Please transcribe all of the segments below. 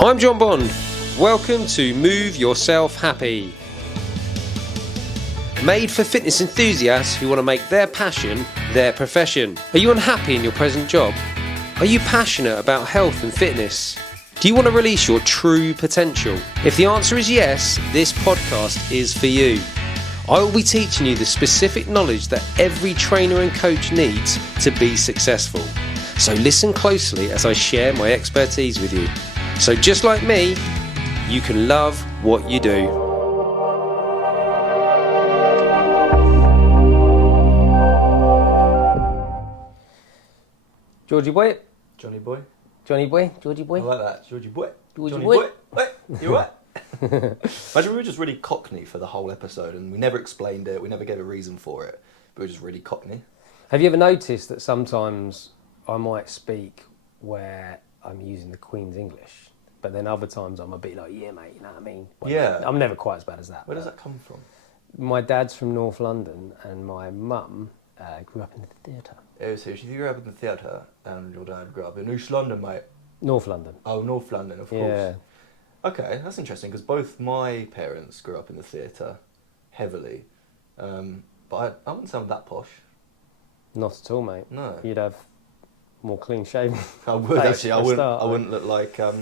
I'm John Bond. Welcome to Move Yourself Happy. Made for fitness enthusiasts who want to make their passion their profession. Are you unhappy in your present job? Are you passionate about health and fitness? Do you want to release your true potential? If the answer is yes, this podcast is for you. I will be teaching you the specific knowledge that every trainer and coach needs to be successful. So listen closely as I share my expertise with you. So just like me, you can love what you do. Georgie boy. Johnny boy. Johnny boy. Georgie boy. I like that. Georgie boy. Georgie Johnny boy. Wait, you right? Imagine we were just really cockney for the whole episode and we never explained it, we never gave a reason for it, but we were just really cockney. Have you ever noticed that sometimes I might speak where I'm using the Queen's English, but then other times I'm a bit like, yeah, mate, you know what I mean? Well, Yeah. I'm never quite as bad as that. Where does that come from? My dad's from North London and my mum grew up in the theatre. Oh, so you grew up in the theatre and your dad grew up in East London, mate? North London. Oh, North London, of Yeah. course. Okay, that's interesting because both my parents grew up in the theatre heavily, but I wouldn't sound that posh. Not at all, mate. No. You'd have more clean shaven. I would face actually. for I a wouldn't. start. I wouldn't look like sort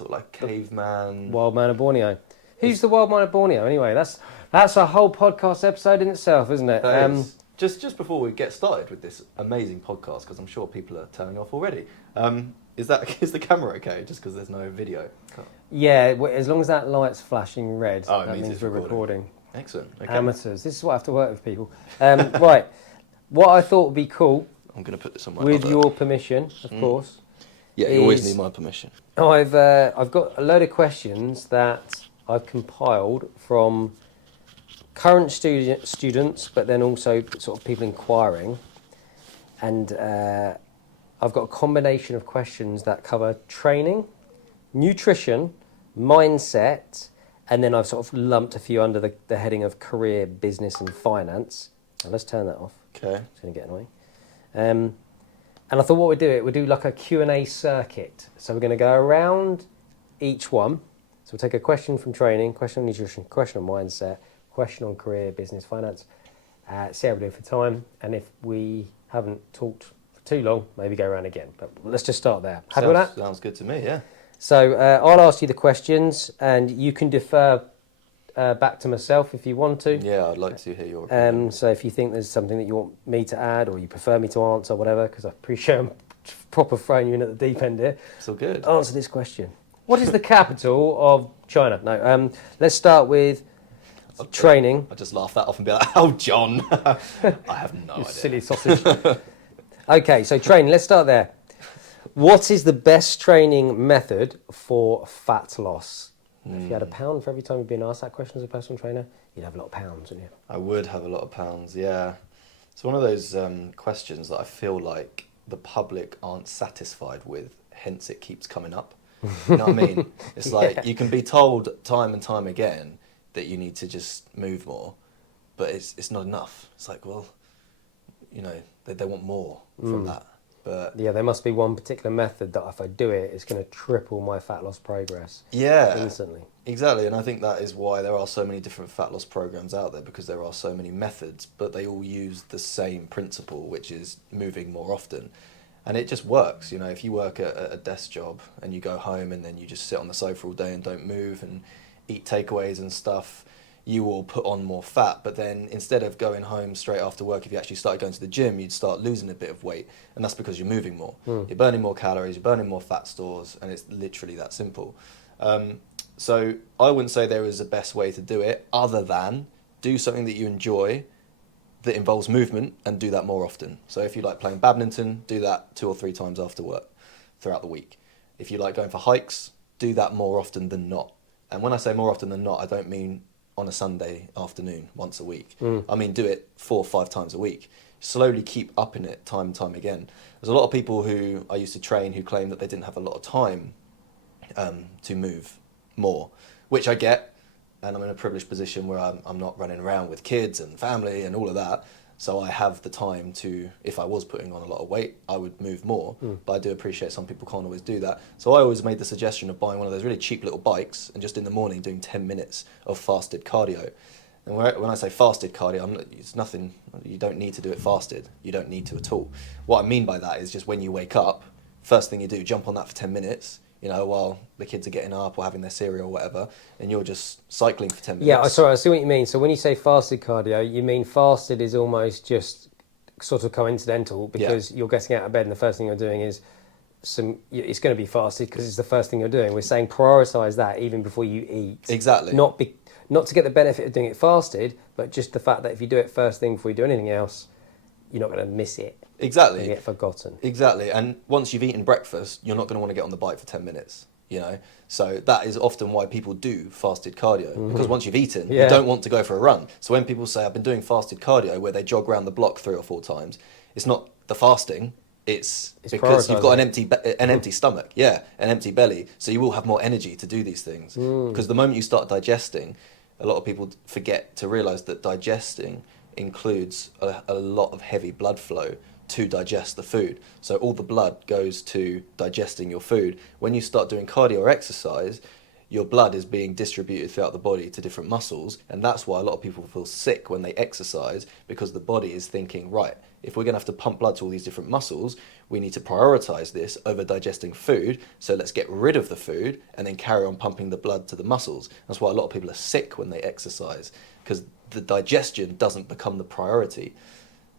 of like caveman. Wild Man of Borneo. Who's the Wild Man of Borneo? Anyway, that's a whole podcast episode in itself, isn't it? That is. Just before we get started with this amazing podcast, because I'm sure people are turning off already. Is the camera okay? Just because there's no video. Yeah, as long as that light's flashing red, Oh, it that means means it's we're recording. recording. Excellent. Okay. Amateurs. This is why I have to work with people. Right. What I thought would be cool, I'm going to put this on my. with other- your permission, of course. Yeah, you always is- need my permission. I've got a load of questions that I've compiled from current students, but then also sort of people inquiring, and I've got a combination of questions that cover training, nutrition, mindset, and then I've sort of lumped a few under the heading of career, business, and finance. Now let's turn that off. Okay. It's going to get annoying. And I thought what we'd do like a Q&A circuit. So we're going to go around each one. So we'll take a question from training, question on nutrition, question on mindset, question on career, business, finance. See how we do for time. And if we haven't talked for too long, maybe go around again. But let's just start there. Happy with that? Sounds good to me. Yeah. So I'll ask you the questions and you can defer back to myself if you want to. Yeah, I'd like to hear your opinion. So if you think there's something that you want me to add or you prefer me to answer, whatever, because I appreciate I'm proper throwing you in at the deep end here. It's all good. Answer this question. What is the capital of China? No, let's start with training. I just laugh that off and be like, "Oh, John, I have no You idea." silly sausage. Okay, so training. Let's start there. What is the best training method for fat loss? If you had £1 for every time you've been asked that question as a personal trainer, you'd have a lot of pounds, wouldn't you? I would have a lot of pounds, yeah. It's one of those questions that I feel like the public aren't satisfied with, hence it keeps coming up. You know what I mean? It's like you can be told time and time again that you need to just move more, but it's not enough. It's like, well, you know, they want more from that. But Yeah, there must be one particular method that if I do it, it's going to triple my fat loss progress yeah, instantly. exactly. And I think that is why there are so many different fat loss programs out there, because there are so many methods, but they all use the same principle, which is moving more often. And it just works. You know, if you work at a desk job and you go home and then you just sit on the sofa all day and don't move and eat takeaways and stuff, you will put on more fat. But then instead of going home straight after work, if you actually started going to the gym, you'd start losing a bit of weight. And that's because you're moving more. You're burning more calories, you're burning more fat stores, and it's literally that simple. So I wouldn't say there is a best way to do it other than do something that you enjoy that involves movement and do that more often. So if you like playing badminton, do that 2 or 3 times after work throughout the week. If you like going for hikes, do that more often than not. And when I say more often than not, I don't mean on a Sunday afternoon once a week. I mean do it 4 or 5 times a week. Slowly keep upping it time and time again. There's a lot of people who I used to train who claim that they didn't have a lot of time to move more, which I get. And I'm in a privileged position where I'm not running around with kids and family and all of that. So I have the time to, if I was putting on a lot of weight, I would move more. But I do appreciate some people can't always do that. So I always made the suggestion of buying one of those really cheap little bikes and just in the morning doing 10 minutes of fasted cardio. And when I say fasted cardio, it's nothing, you don't need to do it fasted. You don't need to at all. What I mean by that is just when you wake up, first thing you do, jump on that for 10 minutes, while the kids are getting up or having their cereal or whatever, and you're just cycling for 10 minutes. Yeah, sorry, I see what you mean. So when you say fasted cardio, you mean fasted is almost just sort of coincidental because you're getting out of bed and the first thing you're doing is it's going to be fasted because it's the first thing you're doing. We're saying prioritise that even before you eat. Exactly. Not to get the benefit of doing it fasted, but just the fact that if you do it first thing before you do anything else, you're not going to miss it. Exactly. And get forgotten. Exactly. And once you've eaten breakfast, you're not going to want to get on the bike for 10 minutes, So that is often why people do fasted cardio. Because once you've eaten, you don't want to go for a run. So when people say, I've been doing fasted cardio, where they jog around the block 3 or 4 times, it's not the fasting. It's because you've got an empty stomach, an empty belly. So you will have more energy to do these things. Because the moment you start digesting, a lot of people forget to realise that digesting includes a lot of heavy blood flow to digest the food. So all the blood goes to digesting your food. When you start doing cardio or exercise, your blood is being distributed throughout the body to different muscles, and that's why a lot of people feel sick when they exercise, because the body is thinking, right, if we're going to have to pump blood to all these different muscles, we need to prioritize this over digesting food, so let's get rid of the food and then carry on pumping the blood to the muscles. That's why a lot of people are sick when they exercise, because the digestion doesn't become the priority.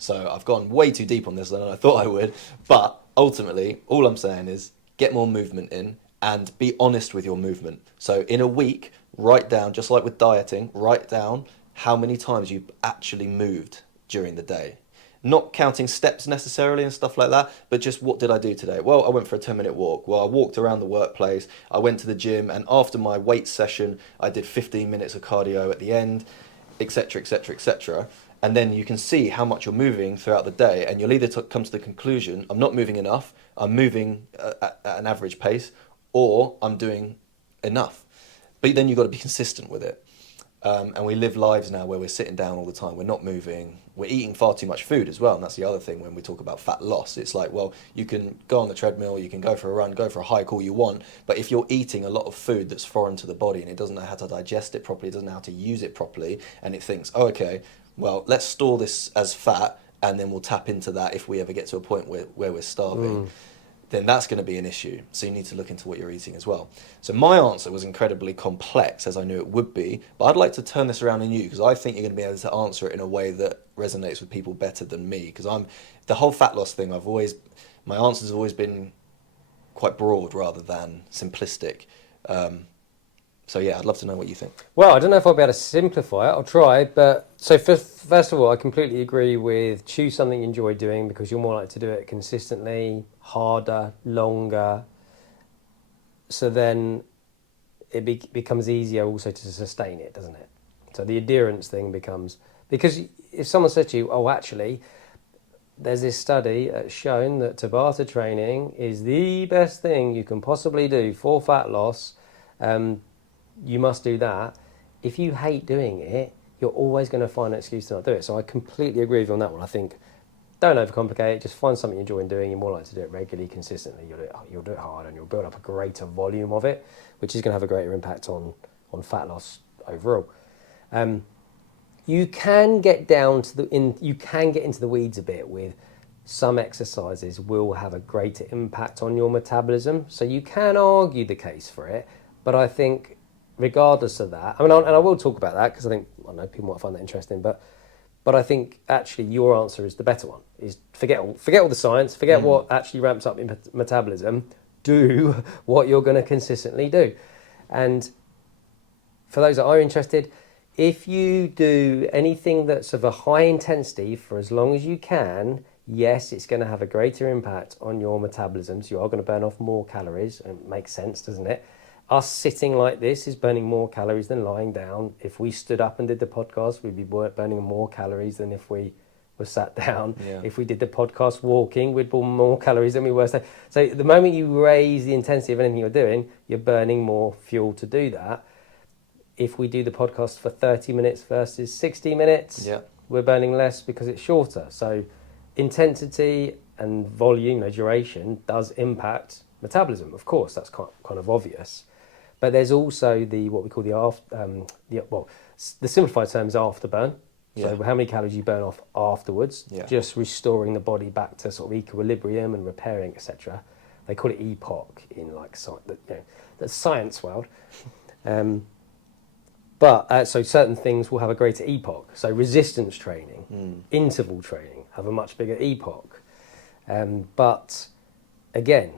So I've gone way too deep on this than I thought I would, but ultimately, all I'm saying is get more movement in and be honest with your movement. So in a week, write down, just like with dieting, write down how many times you've actually moved during the day. Not counting steps necessarily and stuff like that, but just what did I do today? Well, I went for a 10-minute walk. Well, I walked around the workplace. I went to the gym, and after my weight session, I did 15 minutes of cardio at the end, etc., etc., etc. And then you can see how much you're moving throughout the day, and you'll either come to the conclusion, I'm not moving enough, I'm moving at an average pace, or I'm doing enough. But then you've got to be consistent with it. And we live lives now where we're sitting down all the time, we're not moving, we're eating far too much food as well, and that's the other thing when we talk about fat loss. It's like, well, you can go on the treadmill, you can go for a run, go for a hike, all you want, but if you're eating a lot of food that's foreign to the body and it doesn't know how to digest it properly, it doesn't know how to use it properly, and it thinks, oh, okay, well, let's store this as fat and then we'll tap into that if we ever get to a point where we're starving. Then that's going to be an issue. So you need to look into what you're eating as well. So my answer was incredibly complex, as I knew it would be, but I'd like to turn this around in you, because I think you're going to be able to answer it in a way that resonates with people better than me, because the whole fat loss thing, my answers have always been quite broad rather than simplistic. So yeah, I'd love to know what you think. Well, I don't know if I'll be able to simplify it. I'll try. But so first of all, I completely agree with choose something you enjoy doing, because you're more likely to do it consistently, harder, longer. So then it becomes easier also to sustain it, doesn't it? So the adherence thing becomes, because if someone said to you, oh, actually, there's this study that's shown that Tabata training is the best thing you can possibly do for fat loss, you must do that. If you hate doing it, you're always going to find an excuse to not do it. So I completely agree with you on that one. I think don't overcomplicate it. Just find something you enjoy doing. You're more likely to do it regularly, consistently. You'll do it hard, and you'll build up a greater volume of it, which is going to have a greater impact on fat loss overall. You can get you can get into the weeds a bit with some exercises will have a greater impact on your metabolism. So you can argue the case for it, but I think regardless of that, and I will talk about that because I know people might find that interesting, but I think actually your answer is the better one, is forget all the science, forget what actually ramps up in metabolism, do what you're going to consistently do. And for those that are interested, if you do anything that's of a high intensity for as long as you can, yes, it's going to have a greater impact on your metabolism, so you are going to burn off more calories, and it makes sense, doesn't it? Us sitting like this is burning more calories than lying down. If we stood up and did the podcast, we'd be burning more calories than if we were sat down. Yeah. If we did the podcast walking, we'd burn more calories than we were. So the moment you raise the intensity of anything you're doing, you're burning more fuel to do that. If we do the podcast for 30 minutes versus 60 minutes, we're burning less because it's shorter. So intensity and volume, duration, does impact metabolism. Of course, that's kind of obvious. But there's also what we call the simplified term is afterburn. So how many calories you burn off afterwards, just restoring the body back to sort of equilibrium and repairing, etc. They call it epoch in the science world. But so certain things will have a greater epoch. So resistance training, interval training have a much bigger epoch. But again,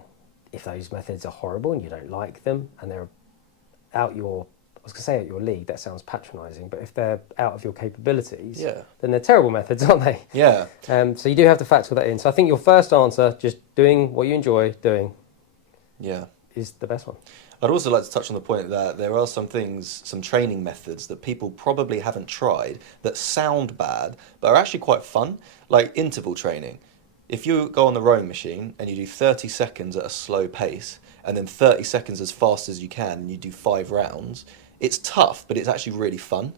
if those methods are horrible and you don't like them and they're out your league, that sounds patronising, but if they're out of your capabilities, then they're terrible methods, aren't they? Yeah. So you do have to factor that in. So I think your first answer, just doing what you enjoy doing, is the best one. I'd also like to touch on the point that there are some training methods that people probably haven't tried that sound bad, but are actually quite fun, like interval training. If you go on the rowing machine and you do 30 seconds at a slow pace, and then 30 seconds as fast as you can, and you do 5 rounds, it's tough, but it's actually really fun.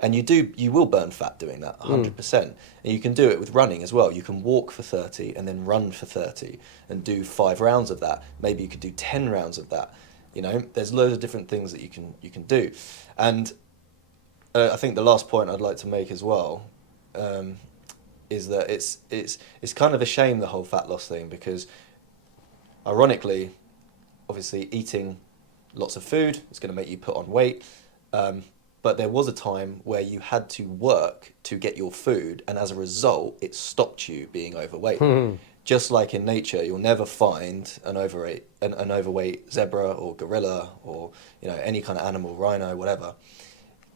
And you will burn fat doing that, 100%. And you can do it with running as well. You can walk for 30 and then run for 30 and do 5 rounds of that. Maybe you could do 10 rounds of that. There's loads of different things that you can do. And I think the last point I'd like to make as well is that it's kind of a shame, the whole fat loss thing, because ironically, obviously eating lots of food is going to make you put on weight. But there was a time where you had to work to get your food, and as a result, it stopped you being overweight. Just like in nature, you'll never find an overweight zebra or gorilla or any kind of animal, rhino, whatever.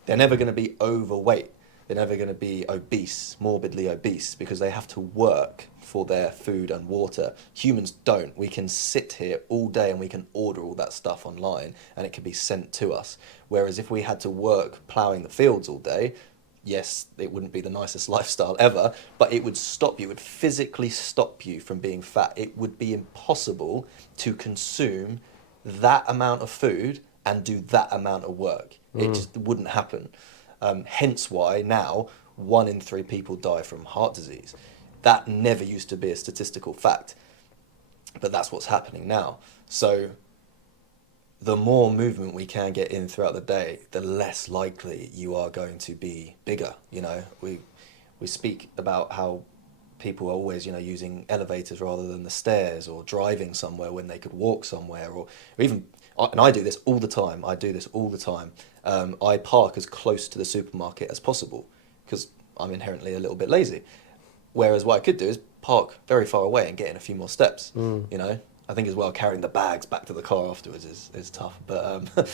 They're never going to be overweight. They're never going to be obese, morbidly obese, because they have to work for their food and water. Humans don't. We can sit here all day and we can order all that stuff online and it can be sent to us. Whereas if we had to work ploughing the fields all day, yes, it wouldn't be the nicest lifestyle ever, but it would stop you. It would physically stop you from being fat. It would be impossible to consume that amount of food and do that amount of work. It just wouldn't happen. Hence why now 1 in 3 people die from heart disease. That never used to be a statistical fact, but that's what's happening now. So the more movement we can get in throughout the day, the less likely you are going to be bigger. We speak about how people are always using elevators rather than the stairs, or driving somewhere when they could walk somewhere, or even, and I do this all the time. I park as close to the supermarket as possible because I'm inherently a little bit lazy. Whereas what I could do is park very far away and get in a few more steps. I think as well carrying the bags back to the car afterwards is tough. But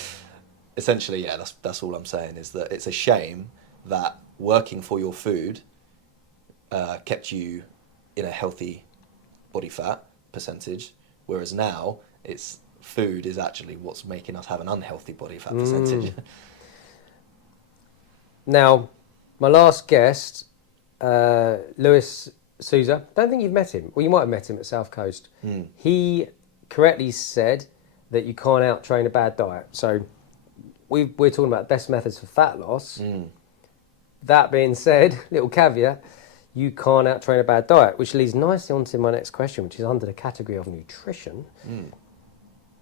essentially, that's all I'm saying, is that it's a shame that working for your food kept you in a healthy body fat percentage, whereas now food is actually what's making us have an unhealthy body fat percentage. Now, my last guest, Lewis Souza, don't think you've met him. Well, you might have met him at South Coast. He correctly said that you can't out-train a bad diet. So we're talking about best methods for fat loss. That being said, little caveat, you can't out-train a bad diet, which leads nicely on to my next question, which is under the category of nutrition.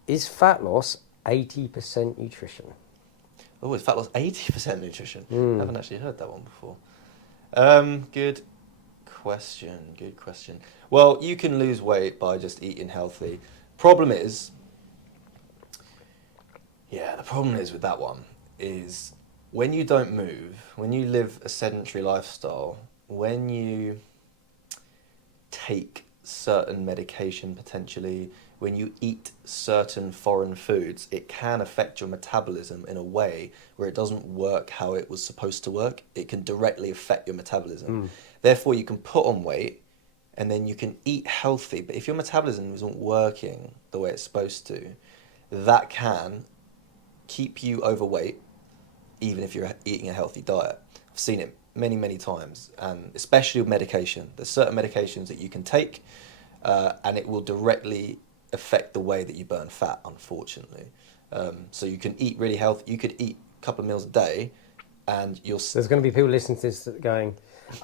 Is fat loss 80% nutrition? Oh, is fat loss 80% nutrition? I haven't actually heard that one before. Good question. Well, you can lose weight by just eating healthy. The problem is with that one is when you don't move, when you live a sedentary lifestyle, when you take certain medication potentially, when you eat certain foreign foods, it can affect your metabolism in a way where it doesn't work how it was supposed to work. It can directly affect your metabolism. Therefore, you can put on weight and then you can eat healthy. But if your metabolism isn't working the way it's supposed to, that can keep you overweight, even if you're eating a healthy diet. I've seen it many, many times, and especially with medication. There's certain medications that you can take and it will directly affect the way that you burn fat, unfortunately. So you can eat really healthy. You could eat a couple of meals a day and you'll... There's going to be people listening to this going,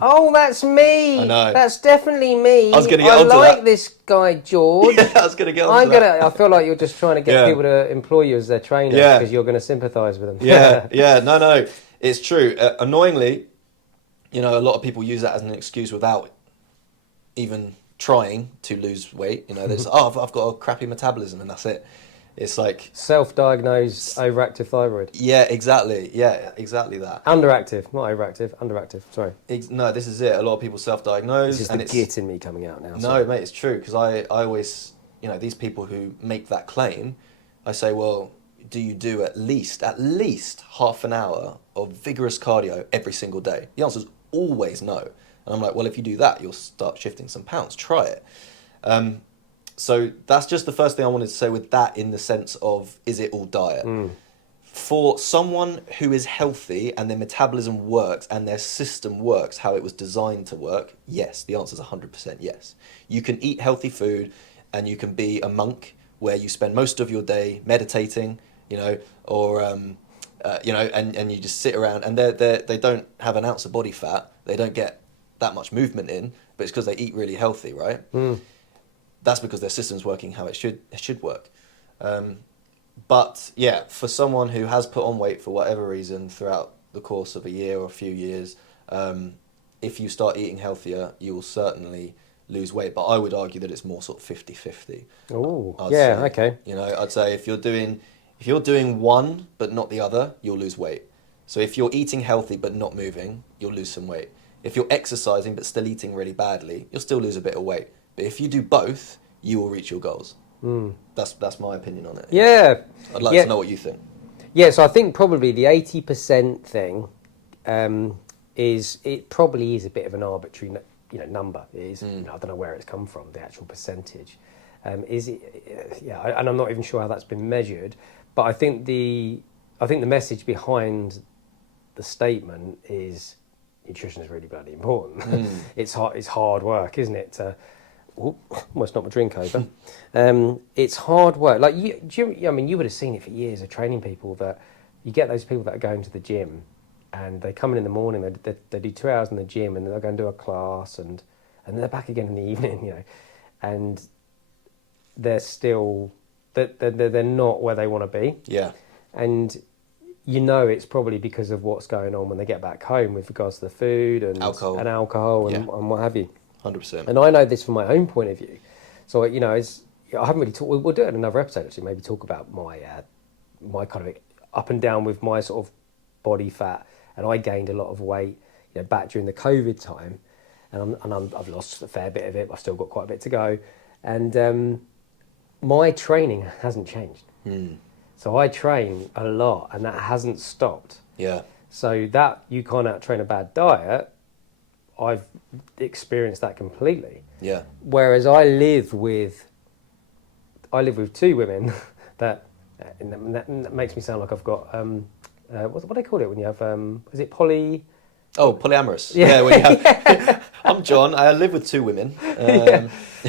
Oh, that's me. I know. That's definitely me. I was going to get onto like that. this guy, George. I was going to get onto that. I feel like you're just trying to get people to employ you as their trainer because you're going to sympathise with them. Yeah. No. It's true. Annoyingly, a lot of people use that as an excuse without even trying to lose weight. They're just, I've got a crappy metabolism and that's it. It's like self-diagnosed overactive thyroid. Yeah, exactly. Yeah, exactly that. Underactive, not overactive. Underactive. Sorry. No, this is it. A lot of people self-diagnose. This is the git in me coming out now. No, mate, it's true because I always, these people who make that claim, I say, well, do you do at least half an hour of vigorous cardio every single day? The answer is always no. And I'm like, well, if you do that, you'll start shifting some pounds. Try it. So that's just the first thing I wanted to say with that, in the sense of, is it all diet? For someone who is healthy and their metabolism works and their system works how it was designed to work, yes, the answer is 100% yes. You can eat healthy food and you can be a monk where you spend most of your day meditating, or and you just sit around and they don't have an ounce of body fat, they don't get that much movement in, but it's because they eat really healthy, right? That's because their system's working how it should work. But yeah, for someone who has put on weight for whatever reason throughout the course of a year or a few years, if you start eating healthier, you will certainly lose weight. But I would argue that it's more sort of 50-50. Oh, yeah, say, okay. I'd say if you're doing one but not the other, you'll lose weight. So if you're eating healthy but not moving, you'll lose some weight. If you're exercising but still eating really badly, you'll still lose a bit of weight. But if you do both, you will reach your goals. That's my opinion on it. Yeah. I'd like to know what you think. Yeah, so I think probably the 80% thing probably is a bit of an arbitrary number. It is, I don't know where it's come from, the actual percentage. Is it? Yeah, and I'm not even sure how that's been measured. But I think the message behind the statement is nutrition is really bloody important. It's hard work, isn't it? Almost knocked my drink over. It's hard work. Like you would have seen it for years of training people, that you get those people that are going to the gym and they come in the morning, they do 2 hours in the gym and then they'll go and do a class and they're back again in the evening, and they're still, they're not where they want to be. Yeah. And it's probably because of what's going on when they get back home with regards to the food and alcohol and what have you. 100%. And I know this from my own point of view. So, I haven't really talked, we'll do it in another episode actually, maybe talk about my kind of up and down with my sort of body fat. And I gained a lot of weight, back during the COVID time. And I've lost a fair bit of it, but I've still got quite a bit to go. And my training hasn't changed. So I train a lot and that hasn't stopped. Yeah. So that you can't out-train a bad diet, I've experienced that completely. Yeah. Whereas I live with 2 women that makes me sound like I've got what do they call it when you have is it poly? Oh, polyamorous. Yeah. When you have, I'm John. I live with 2 women.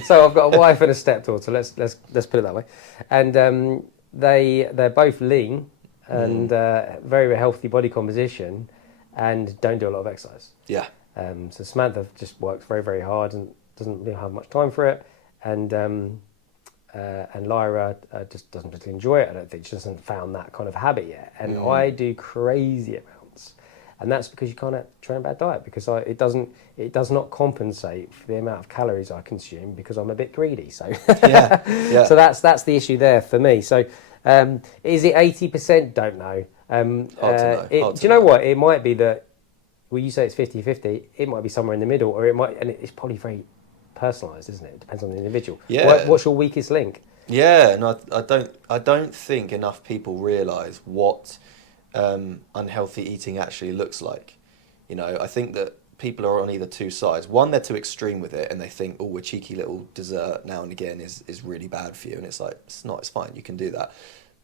So I've got a wife and a stepdaughter. Let's put it that way. And they're both lean and very, very healthy body composition and don't do a lot of exercise. Yeah. So Samantha just works very, very hard and doesn't really have much time for it, and Lyra just doesn't particularly enjoy it. I don't think she hasn't found that kind of habit yet. And I do crazy amounts, and that's because you can't train a bad diet, because it does not compensate for the amount of calories I consume because I'm a bit greedy. So yeah. So that's the issue there for me. So is it 80%? Don't know. Hard to know. Do you know what? It might be that. Well, you say it's 50-50, it might be somewhere in the middle, or it might, and it's probably very personalised, isn't it? It depends on the individual. Yeah. What's your weakest link? Yeah, no, I don't think enough people realise what unhealthy eating actually looks like. I think that people are on either 2 sides. One, they're too extreme with it, and they think, oh, a cheeky little dessert now and again is really bad for you, and it's like, it's not, it's fine, you can do that.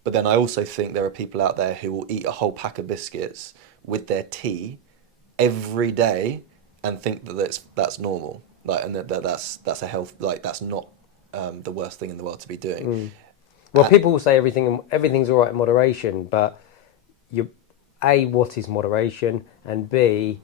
But then I also think there are people out there who will eat a whole pack of biscuits with their tea every day and think that that's normal, like, and that's a health, like, that's not the worst thing in the world to be doing. Well, people will say everything's all right in moderation, but what is moderation, and B,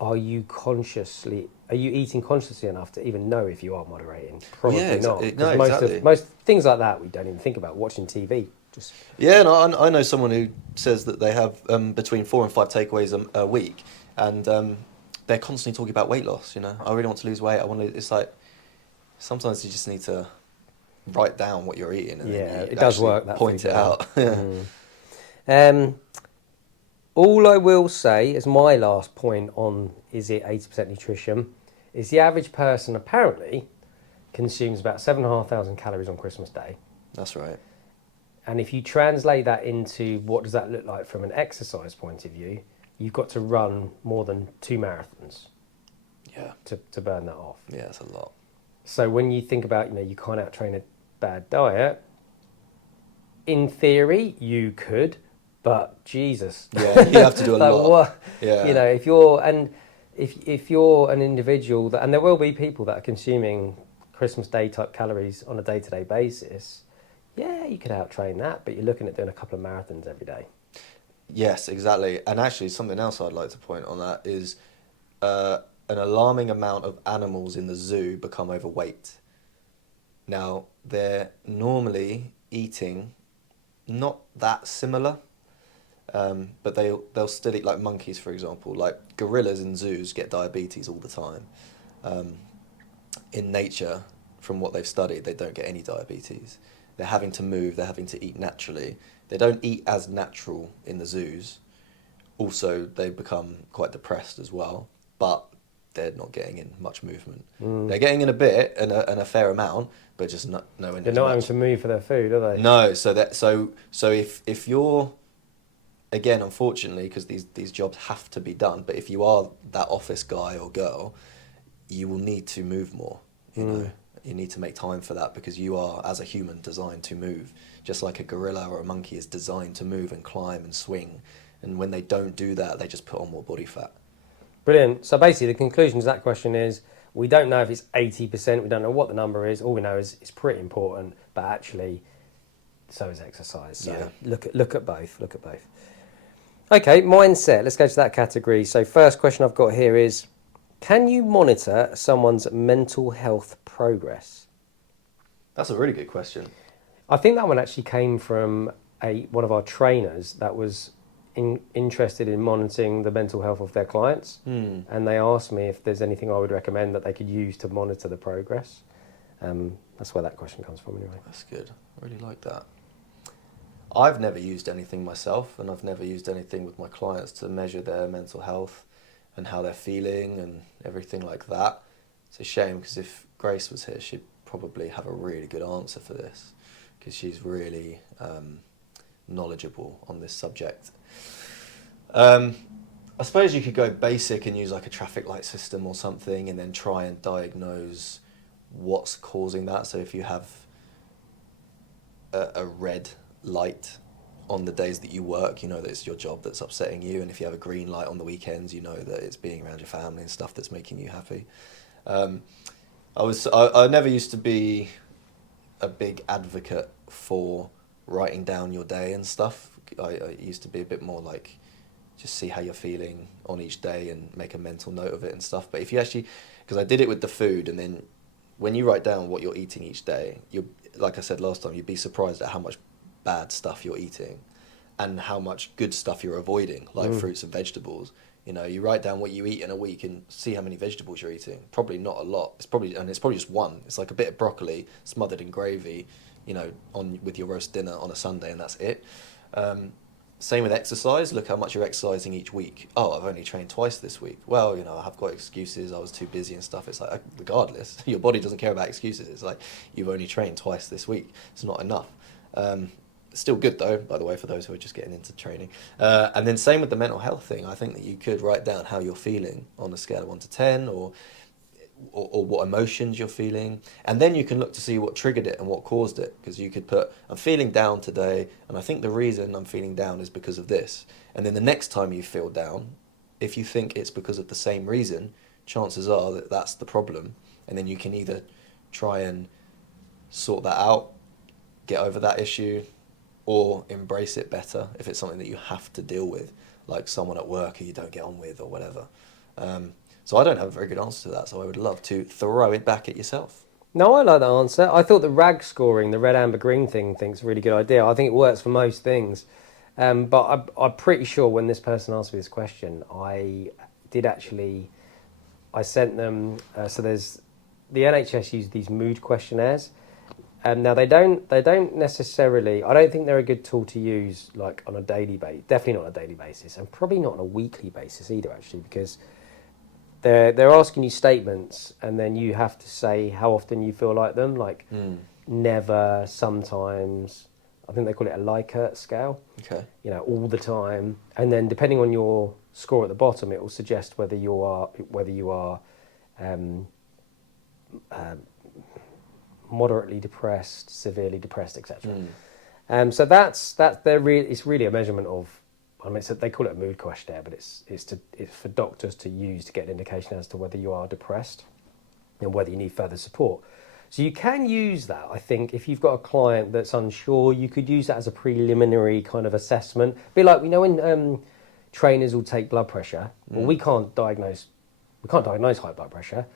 are you eating consciously enough to even know if you are moderating? Well, Probably yeah, not. no, Because exactly. most things like that we don't even think about. Watching TV, just Yeah, and I know someone who says that they have between 4 and 5 takeaways a week, and they're constantly talking about weight loss. You know, I really want to lose weight. I want to. It's like sometimes you just need to write down what you're eating, and then yeah, you it does actually work. That food point it journal. out. Yeah. Um, all I will say as my last point on is it 80% nutrition is the average person apparently consumes about 7,500 calories on Christmas Day. That's right. And if you translate that into what does that look like from an exercise point of view, you've got to run more than 2 marathons Yeah. to burn that off. Yeah, it's a lot. So when you think about, you can't out-train a bad diet, in theory, you could, but Jesus. Yeah, you have to do a Like lot. what? Yeah. If you're an individual that, and there will be people that are consuming Christmas Day type calories on a day-to-day basis, yeah, you could out-train that, but you're looking at doing a couple of marathons every day. Yes, exactly. And actually, something else I'd like to point on that is an alarming amount of animals in the zoo become overweight. Now, they're normally eating not that similar, but they'll still eat, like monkeys, for example. Like gorillas in zoos get diabetes all the time. In nature, from what they've studied, they don't get any diabetes. They're having to move, they're having to eat naturally. They don't eat as natural in the zoos. Also, they become quite depressed as well, but they're not getting in much movement. They're getting in a bit and a fair amount, but just not nowhere near They're as not having much. to move for their food, are they? No, so if you're, again, unfortunately, because these jobs have to be done, but if you are that office guy or girl, you will need to move more. You know, you need to make time for that because you are, as a human, designed to move, just like a gorilla or a monkey is designed to move and climb and swing. And when they don't do that, they just put on more body fat. Brilliant. So basically, the conclusion to that question is we don't know if it's 80%. We don't know what the number is. All we know is it's pretty important, but actually, so is exercise. So Yeah. look at both. Look at both. Okay, mindset. Let's go to that category. So first question I've got here is, can you monitor someone's mental health progress? That's a really good question. I think that one actually came from one of our trainers that was interested in monitoring the mental health of their clients, and they asked me if there's anything I would recommend that they could use to monitor the progress. That's where that question comes from anyway. That's good. I really like that. I've never used anything myself, and I've never used anything with my clients to measure their mental health and how they're feeling and everything like that. It's a shame because if Grace was here, she'd probably have a really good answer for this because she's really knowledgeable on this subject. I suppose you could go basic and use like a traffic light system or something and then try and diagnose what's causing that. So if you have a red light on the days that you work, you know that it's your job that's upsetting you, and if you have a green light on the weekends, you know that it's being around your family and stuff that's making you happy. I never used to be a big advocate for writing down your day and stuff. I used to be a bit more like just see how you're feeling on each day and make a mental note of it and stuff. But if you actually, because I did it with the food, and then when you write down what you're eating each day, you, like I said last time, you'd be surprised at how much bad stuff you're eating and how much good stuff you're avoiding, like fruits and vegetables. You know, you write down what you eat in a week and see how many vegetables you're eating. Probably not a lot. It's probably just one. It's like a bit of broccoli smothered in gravy, you know, with your roast dinner on a Sunday, and that's it. Same with exercise. Look how much you're exercising each week. Oh, I've only trained twice this week. Well, you know, I've got excuses. I was too busy and stuff. It's like, regardless, your body doesn't care about excuses. It's like, you've only trained twice this week. It's not enough. Still good though, by the way, for those who are just getting into training. And then same with the mental health thing. I think that you could write down how you're feeling on a scale of 1 to 10, or what emotions you're feeling, and then you can look to see what triggered it and what caused it, because you could put, I'm feeling down today, and I think the reason I'm feeling down is because of this. And then the next time you feel down, if you think it's because of the same reason, chances are that that's the problem, and then you can either try and sort that out, get over that issue, or embrace it better if it's something that you have to deal with, like someone at work who you don't get on with or whatever. So I don't have a very good answer to that, so I would love to throw it back at yourself. No, I like that answer. I thought the RAG scoring, the red, amber, green thing's a really good idea. I think it works for most things. But I'm pretty sure when this person asked me this question, I sent them, so there's, the NHS use these mood questionnaires. Now they don't necessarily, I don't think they're a good tool to use like on a daily basis, definitely not on a daily basis, and probably not on a weekly basis either actually, because they're asking you statements and then you have to say how often you feel like them, like never, sometimes. I think they call it a Likert scale. Okay. You know, all the time, and then depending on your score at the bottom, it will suggest whether you are moderately depressed, severely depressed, etc. So it's really a measurement of. I mean, they call it a mood questionnaire, but it's for doctors to use to get an indication as to whether you are depressed and whether you need further support. So you can use that, I think, if you've got a client that's unsure, you could use that as a preliminary kind of assessment. Be like, when trainers will take blood pressure, well, we can't diagnose high blood pressure,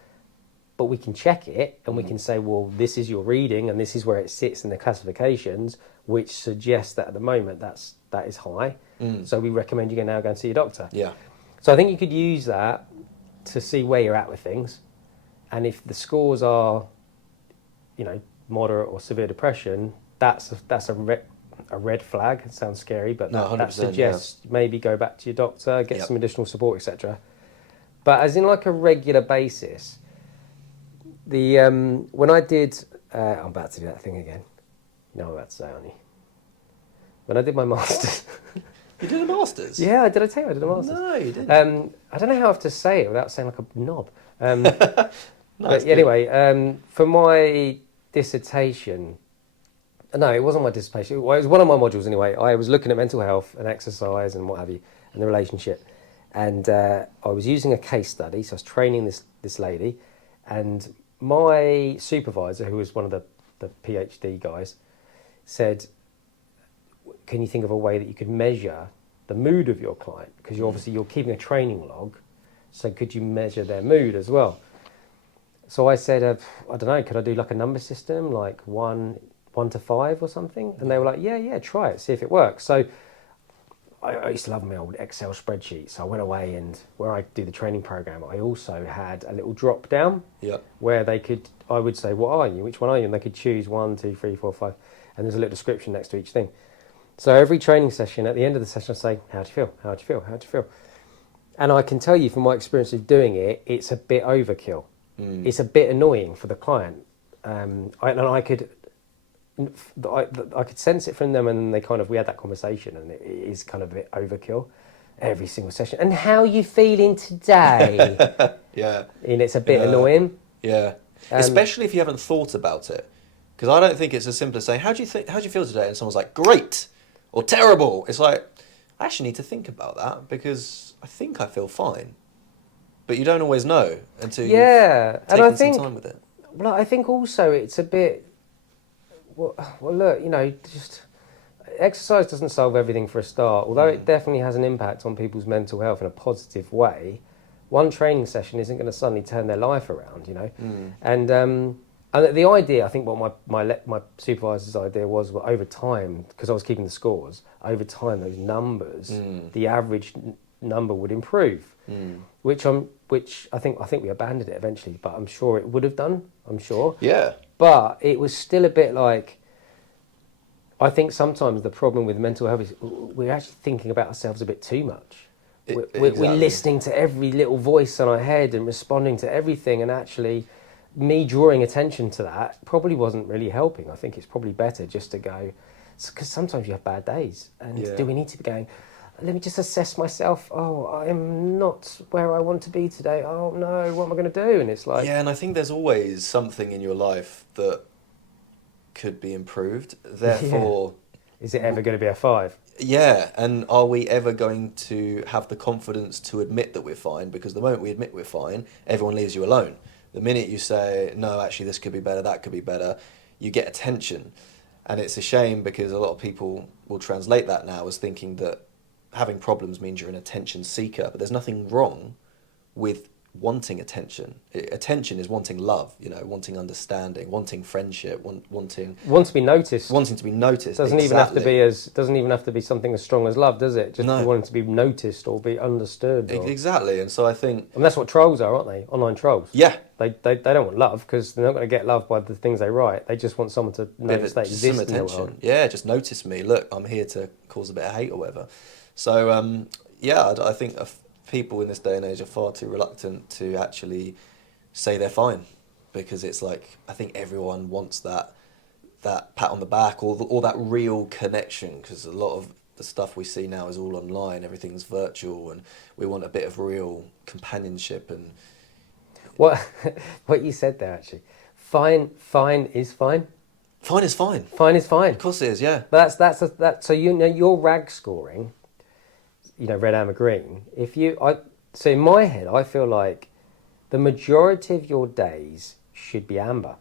but we can check it and we can say, well, this is your reading and this is where it sits in the classifications, which suggests that at the moment that is high. So we recommend you now go and see your doctor. Yeah. So I think you could use that to see where you're at with things. And if the scores are, moderate or severe depression, that's a red flag. It sounds scary, but that suggests maybe go back to your doctor, get some additional support, etc. But as in like a regular basis, when I did, I'm about to do that thing again. You know what I'm about to say, aren't you? When I did my masters. You did a masters? Yeah, did I tell you I did a masters? No, you didn't. I don't know how I have to say it without saying like a knob. Nice, but anyway, for my dissertation, no, it wasn't my dissertation. Well, it was one of my modules anyway. I was looking at mental health and exercise and what have you, and the relationship. And I was using a case study, so I was training this lady, and my supervisor, who was one of the PhD guys, said, can you think of a way that you could measure the mood of your client? Because you're keeping a training log, so could you measure their mood as well? So I said, I don't know, could I do like a number system, like 1 to 5 or something? And they were like, yeah, try it, see if it works. So I used to love my old Excel spreadsheet. So I went away, and where I do the training program, I also had a little drop down where I would say, what are you? Which one are you? And they could choose 1, 2, 3, 4, 5. And there's a little description next to each thing. So every training session, at the end of the session, I say, how do you feel? How do you feel? How do you feel? And I can tell you from my experience of doing it, it's a bit overkill. It's a bit annoying for the client. I could sense it from them, and then we had that conversation, and it is kind of a bit overkill every single session. And how are you feeling today? Yeah. And it's a bit annoying. Yeah. Especially if you haven't thought about it. Because I don't think it's as simple as saying, how do you feel today? And someone's like, great or terrible. It's like, I actually need to think about that because I think I feel fine. But you don't always know until you've taken some time with it. Well, I think also it's a bit, well, look, just exercise doesn't solve everything for a start. Although it definitely has an impact on people's mental health in a positive way, one training session isn't going to suddenly turn their life around, And the idea, I think what my supervisor's idea was, well, over time, because I was keeping the scores, over time those numbers, the average number would improve, which I think we abandoned it eventually, but I'm sure it would have done, I'm sure. Yeah. But it was still a bit like, I think sometimes the problem with mental health is we're actually thinking about ourselves a bit too much. We're listening to every little voice in our head and responding to everything, and actually me drawing attention to that probably wasn't really helping. I think it's probably better just to go, because sometimes you have bad days, and do we need to be going, let me just assess myself, I'm not where I want to be today, oh no, what am I going to do? And it's like... Yeah, and I think there's always something in your life that could be improved, therefore... Is it ever going to be a 5? Yeah, and are we ever going to have the confidence to admit that we're fine? Because the moment we admit we're fine, everyone leaves you alone. The minute you say, no, actually this could be better, that could be better, you get attention. And it's a shame because a lot of people will translate that now as thinking that having problems means you're an attention seeker, but there's nothing wrong with wanting attention. Attention is wanting love, you know, wanting understanding, wanting friendship, wanting Want to be noticed. wanting to be noticed. Doesn't even have to be something as strong as love, does it? Just No. wanting to be noticed or be understood. Or, Exactly. And so I think, and that's what trolls are, aren't they? Online trolls. yeah, They don't want love because they're not going to get love by the things they write. They just want someone to notice they just some exist in the world. attention. Yeah, just notice me. Look, I'm here to cause a bit of hate or whatever. So yeah, I think people in this day and age are far too reluctant to actually say they're fine, because it's like, I think everyone wants that pat on the back or that real connection, because a lot of the stuff we see now is all online, everything's virtual, and we want a bit of real companionship. And What you said there, actually, fine is fine. fine is fine. Fine is fine. Of course it is, yeah. But that's so you know your rag scoring, you know, red, amber, green. So in my head, I feel like the majority of your days should be amber,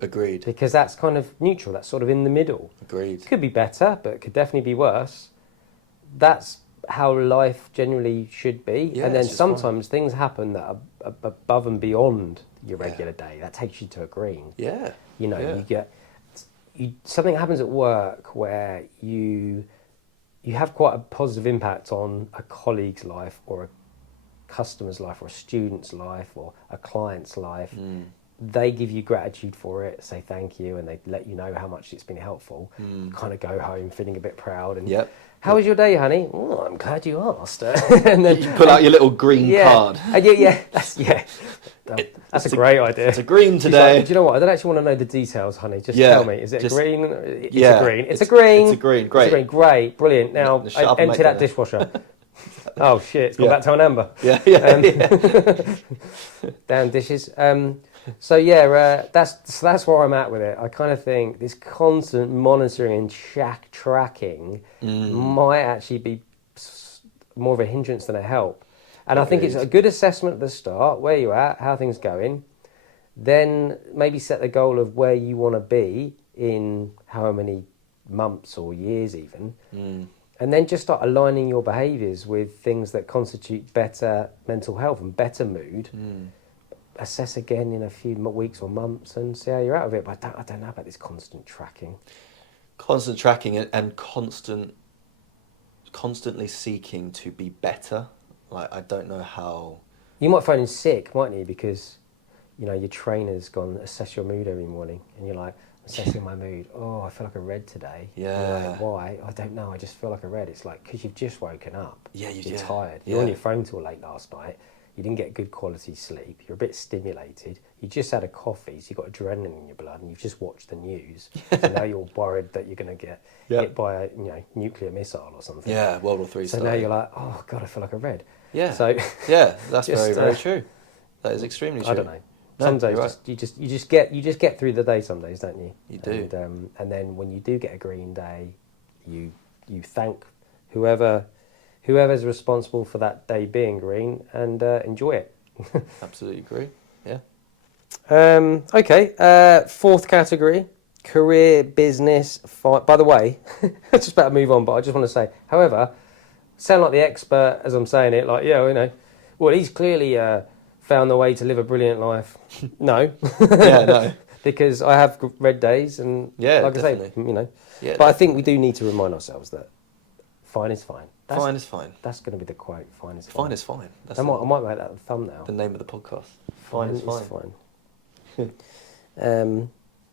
Agreed. because that's kind of neutral. That's sort of in the middle. Agreed. It could be better, but it could definitely be worse. That's how life generally should be. Yeah, and then it's just sometimes things happen that are above and beyond your regular day. That takes you to a green. Yeah. You know, Yeah. something happens at work where you have quite a positive impact on a colleague's life or a customer's life or a student's life or a client's life. They give you gratitude for it, say thank you, and they let you know how much it's been helpful. You kind of go home feeling a bit proud. And Yep. how was your day, honey? Oh, I'm glad you asked. And then You pull out your little green card. And that's a great idea. It's a green She's today. like, do you know what? I don't actually want to know the details, honey. Just Yeah, tell me. Is it just- a green? It's yeah, a green. It's a it's- green. it's a green, great. It's a green. Great. Brilliant. Now, Shut up and empty make that dinner. dishwasher. Oh, shit. It's gone Yeah. back to an amber. Yeah. Damn dishes. So, yeah, that's where I'm at with it. I kind of think this constant monitoring and tracking might actually be more of a hindrance than a help. And I think it's a good assessment at the start, where you're at, how things going. Then maybe set the goal of where you want to be in how many months or years even. And then just start aligning your behaviours with things that constitute better mental health and better mood. Assess again in a few weeks or months and see how you're out of it. But I don't know about this constant tracking. Constant tracking and constantly seeking to be better. Like, I don't know how. You might phone in sick, mightn't you? Because, you know, your trainer's gone, assess your mood every morning. And you're like, assessing my mood. Oh, I feel like a red today. Yeah. You're like, why? I don't know. I just feel like a red. It's like, because you've just woken up. Yeah, You're tired. You're on your phone till late last night. You didn't get good quality sleep. You're a bit stimulated. You just had a coffee, so you've got adrenaline in your blood, and you've just watched the news. So now you're worried that you're going to get hit by a nuclear missile or something. Yeah, World War III. So now you're like, oh God, I feel like a red. Yeah. So yeah, that's just, very true. That is extremely true. I don't know. No, Some days you're right. you just get through the day. Some days, don't you? You do. And then when you do get a green day, you thank whoever's responsible for that day being green and enjoy it. Absolutely agree. Yeah. Okay. Fourth category: career, business. By the way, just about to move on, but I just want to say, however, sound like the expert as I'm saying it. Like, yeah, you know, well, he's clearly found the way to live a brilliant life. No. Yeah, no. Because I have red days, and Yeah, like definitely. I say, you know. Yeah, but I think we do need to remind ourselves that fine is fine. fine is fine. That's going to be the quote. Fine is fine. Fine is fine. That's I might make that the thumbnail. the name of the podcast. Fine is fine. fine.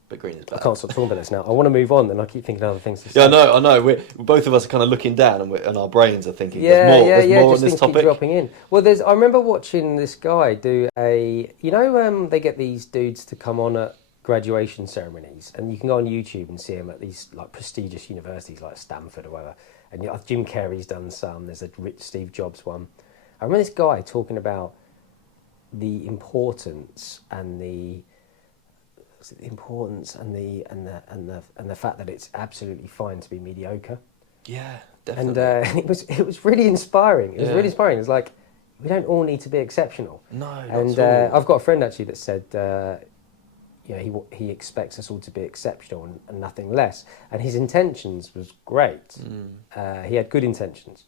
But green is I bad. can't stop talking about this now. I want to move on, and I keep thinking of other things to say. Yeah, I know. We're both of us are kind of looking down, and our brains are thinking, Yeah, there's more on just this things keep topic. dropping in. Well, I remember watching this guy do they get these dudes to come on at graduation ceremonies, and you can go on YouTube and see them at these like prestigious universities like Stanford or whatever. And Jim Carrey's done some. There's a rich Steve Jobs one. I remember this guy talking about the importance and the fact that it's absolutely fine to be mediocre. Yeah, And definitely. it was really inspiring. It was Yeah. really inspiring. It's like, we don't all need to be exceptional. No, not And at all. I've got a friend actually that said, he expects us all to be exceptional and nothing less. And his intentions was great. He had good intentions,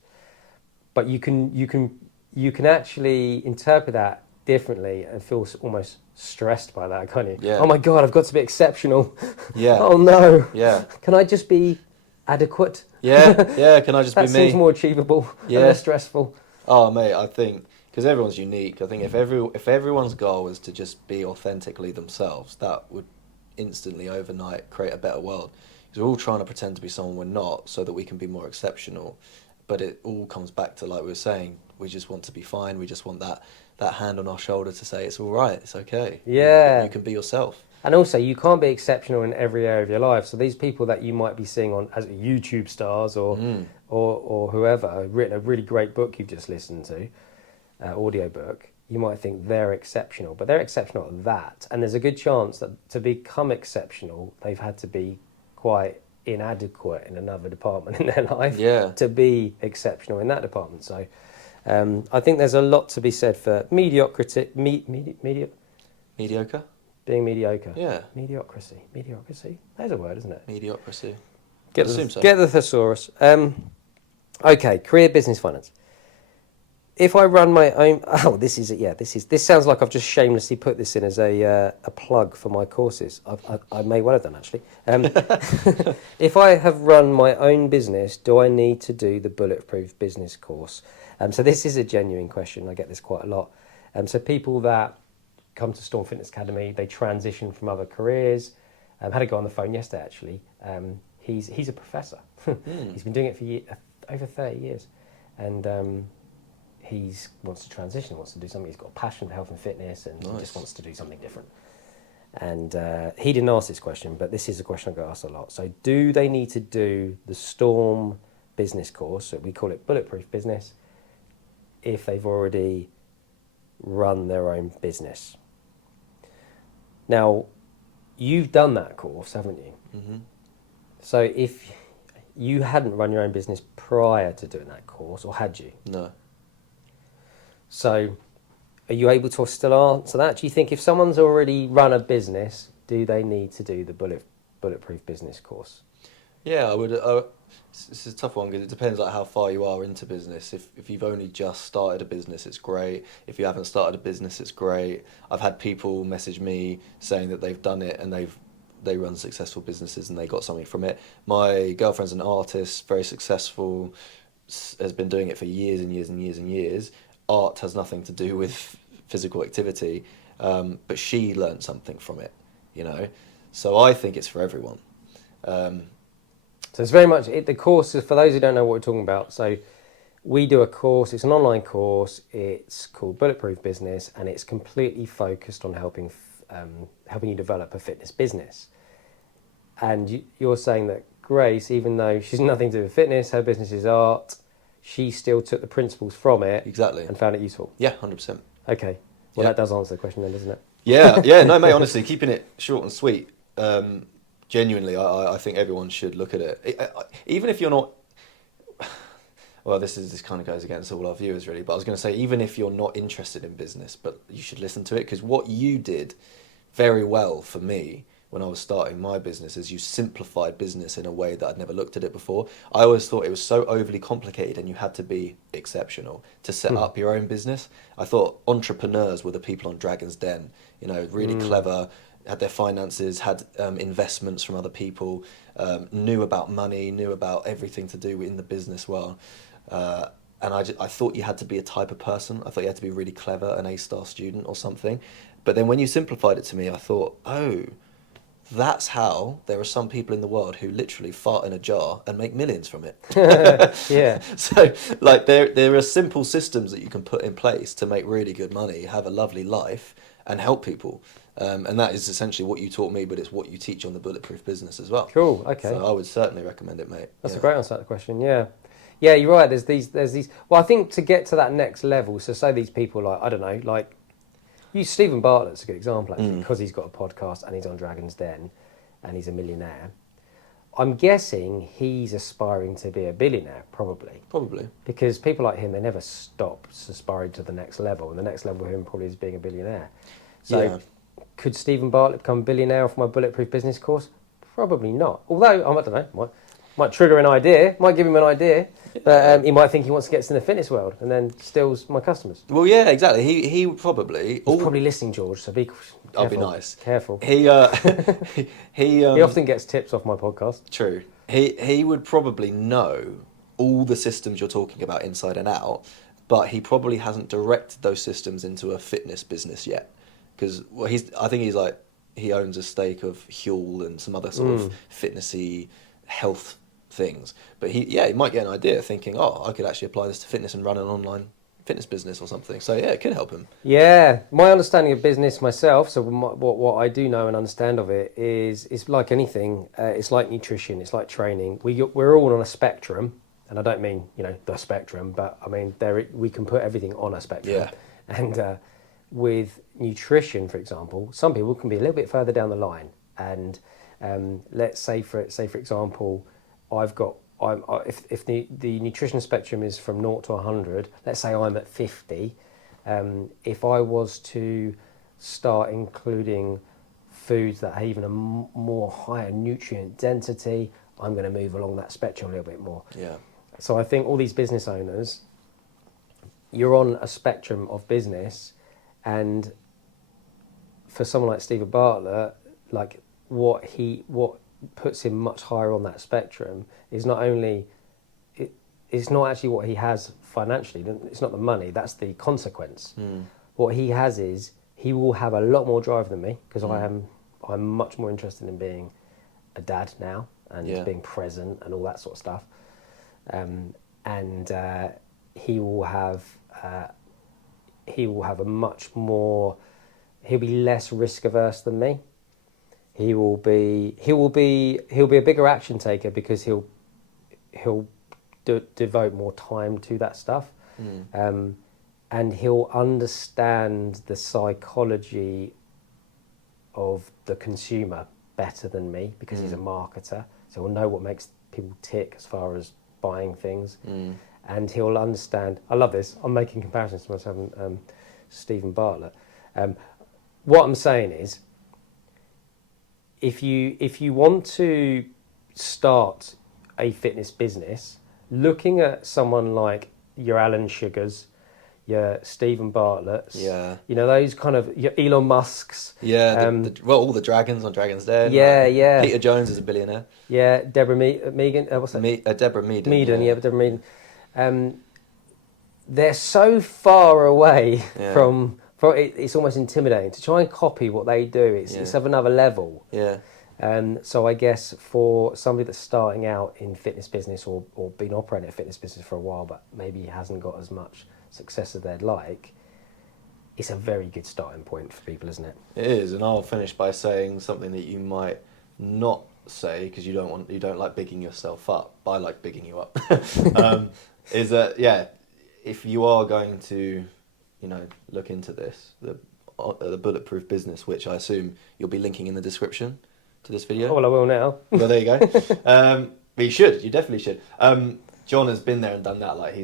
but you can actually interpret that differently and feel almost stressed by that, can't you? Yeah. Oh my God, I've got to be exceptional. Yeah. Oh no. Yeah. Can I just be adequate? Yeah. Can I just be That me? seems more achievable and less stressful. Oh, mate, I think because everyone's unique. I think if everyone's goal was to just be authentically themselves, that would instantly overnight create a better world. Because we're all trying to pretend to be someone we're not, so that we can be more exceptional. But it all comes back to, like we were saying, we just want to be fine. We just want that hand on our shoulder to say it's all right, it's okay. Yeah. You can be yourself. And also, you can't be exceptional in every area of your life. So these people that you might be seeing on as YouTube stars or whoever written a really great book you've just listened to, audio book, you might think they're exceptional, but they're exceptional at that. And there's a good chance that to become exceptional, they've had to be quite inadequate in another department in their life to be exceptional in that department. So I think there's a lot to be said for mediocrity. Mediocre? Being mediocre. Yeah. Mediocrity. There's a word, isn't it? Mediocrity. Get the thesaurus. Okay, career, business, finance. If I run my own... Oh, this sounds like I've just shamelessly put this in as a plug for my courses. I may well have done, actually. If I have run my own business, do I need to do the Bulletproof Business course? So this is a genuine question. I get this quite a lot. So people that come to Storm Fitness Academy, they transition from other careers. Had a guy on the phone yesterday, actually. He's a professor. He's been doing it for over 30 years. And he wants to transition, wants to do something. He's got a passion for health and fitness, and he just wants to do something different. And he didn't ask this question, but this is a question I get asked a lot. So do they need to do the Storm Business course, so we call it Bulletproof Business, if they've already run their own business? Now, you've done that course, haven't you? Mm-hmm. So if you hadn't run your own business prior to doing that course, or had you? No. So are you able to still answer that? Do you think if someone's already run a business, do they need to do the Bulletproof Business course? Yeah, I would. This is a tough one because it depends like how far you are into business. If you've only just started a business, it's great. If you haven't started a business, it's great. I've had people message me saying that they've done it and they run successful businesses and they got something from it. My girlfriend's an artist, very successful, has been doing it for years and years and years and years. Art has nothing to do with physical activity, but she learned something from it, you know. So I think it's for everyone. So it's very much, the course is, for those who don't know what we're talking about, so we do a course, it's an online course, it's called Bulletproof Business, and it's completely focused on helping you develop a fitness business. And you're saying that Grace, even though she's nothing to do with fitness, her business is art, she still took the principles from it and found it useful. Yeah, 100%. Okay. Well, that does answer the question then, doesn't it? Yeah, no, mate, honestly, keeping it short and sweet. Genuinely, I think everyone should look at it. Even if you're not... Well, this kind of goes against all our viewers, really. But I was going to say, even if you're not interested in business, but you should listen to it, because what you did very well for me when I was starting my business is you simplified business in a way that I'd never looked at it before. I always thought it was so overly complicated and you had to be exceptional to set up your own business. I thought entrepreneurs were the people on Dragon's Den, you know, really clever, had their finances, had investments from other people, knew about money, knew about everything to do in the business world. And I thought you had to be a type of person. I thought you had to be really clever, an A-star student or something. But then when you simplified it to me, I thought, oh, that's how there are some people in the world who literally fart in a jar and make millions from it. Yeah. So, like, there are simple systems that you can put in place to make really good money, have a lovely life, and help people. And that is essentially what you taught me, but it's what you teach on the Bulletproof Business as well. Cool, okay. So I would certainly recommend it, mate. That's a great answer to the question, yeah. Yeah, you're right, there's these... Well, I think to get to that next level, so say these people like, I don't know, like... Stephen Bartlett's a good example, actually, because he's got a podcast and he's on Dragon's Den and he's a millionaire. I'm guessing he's aspiring to be a billionaire, probably. Probably. Because people like him, they never stop aspiring to the next level, and the next level for him probably is being a billionaire. So could Stephen Bartlett become a billionaire off my Bulletproof Business course? Probably not. Although, I don't know, might trigger an idea, might give him an idea. But he might think he wants to get to the fitness world and then steals my customers. Well, yeah, exactly. He would probably. He's probably listening, George. So be careful. I'll be nice. Careful. He He often gets tips off my podcast. True. He would probably know all the systems you're talking about inside and out, but he probably hasn't directed those systems into a fitness business yet. Because I think he owns a stake of Huel and some other sort of fitnessy health things. But he might get an idea thinking, oh, I could actually apply this to fitness and run an online fitness business or something. So yeah, it could help him. Yeah, my understanding of business myself, so what I do know and understand of it is it's like anything. It's like nutrition. It's like training. We're all on a spectrum, and I don't mean the spectrum, but I mean we can put everything on a spectrum. Yeah. And with nutrition, for example, some people can be a little bit further down the line. And let's say for example, if the nutrition spectrum is from 0 to 100, let's say I'm at 50, if I was to start including foods that have even a more higher nutrient density, I'm going to move along that spectrum a little bit more. Yeah. So I think all these business owners, you're on a spectrum of business, and for someone like Stephen Bartlett, like what puts him much higher on that spectrum is not only it's not actually what he has financially. It's not the money. That's the consequence. What he has is he will have a lot more drive than me, because I'm much more interested in being a dad now and being present and all that sort of stuff. He will have a much more. He'll be less risk averse than me. He'll be a bigger action taker, because he'll devote more time to that stuff, and he'll understand the psychology of the consumer better than me, because he's a marketer. So he'll know what makes people tick as far as buying things, and he'll understand. I love this. I'm making comparisons to myself and Stephen Bartlett. What I'm saying is, if you want to start a fitness business, looking at someone like your Alan Sugars, your Stephen Bartletts, those kind of your Elon Musks, all the dragons on Dragon's Den. Peter Jones is a billionaire. Yeah, Deborah Meagan. What's that? Deborah Meaden. Deborah Meaden. They're so far away from. It's almost intimidating to try and copy what they do. It's of another level. Yeah. So I guess for somebody that's starting out in fitness business or been operating a fitness business for a while, but maybe hasn't got as much success as they'd like, it's a very good starting point for people, isn't it? It is, and I'll finish by saying something that you might not say, because you don't like bigging yourself up. But I like bigging you up. Is that if you are going to look into this, the Bulletproof Business, which I assume you'll be linking in the description to this video. Oh, well, I will now. Well, there you go. But you definitely should. John has been there and done that. Like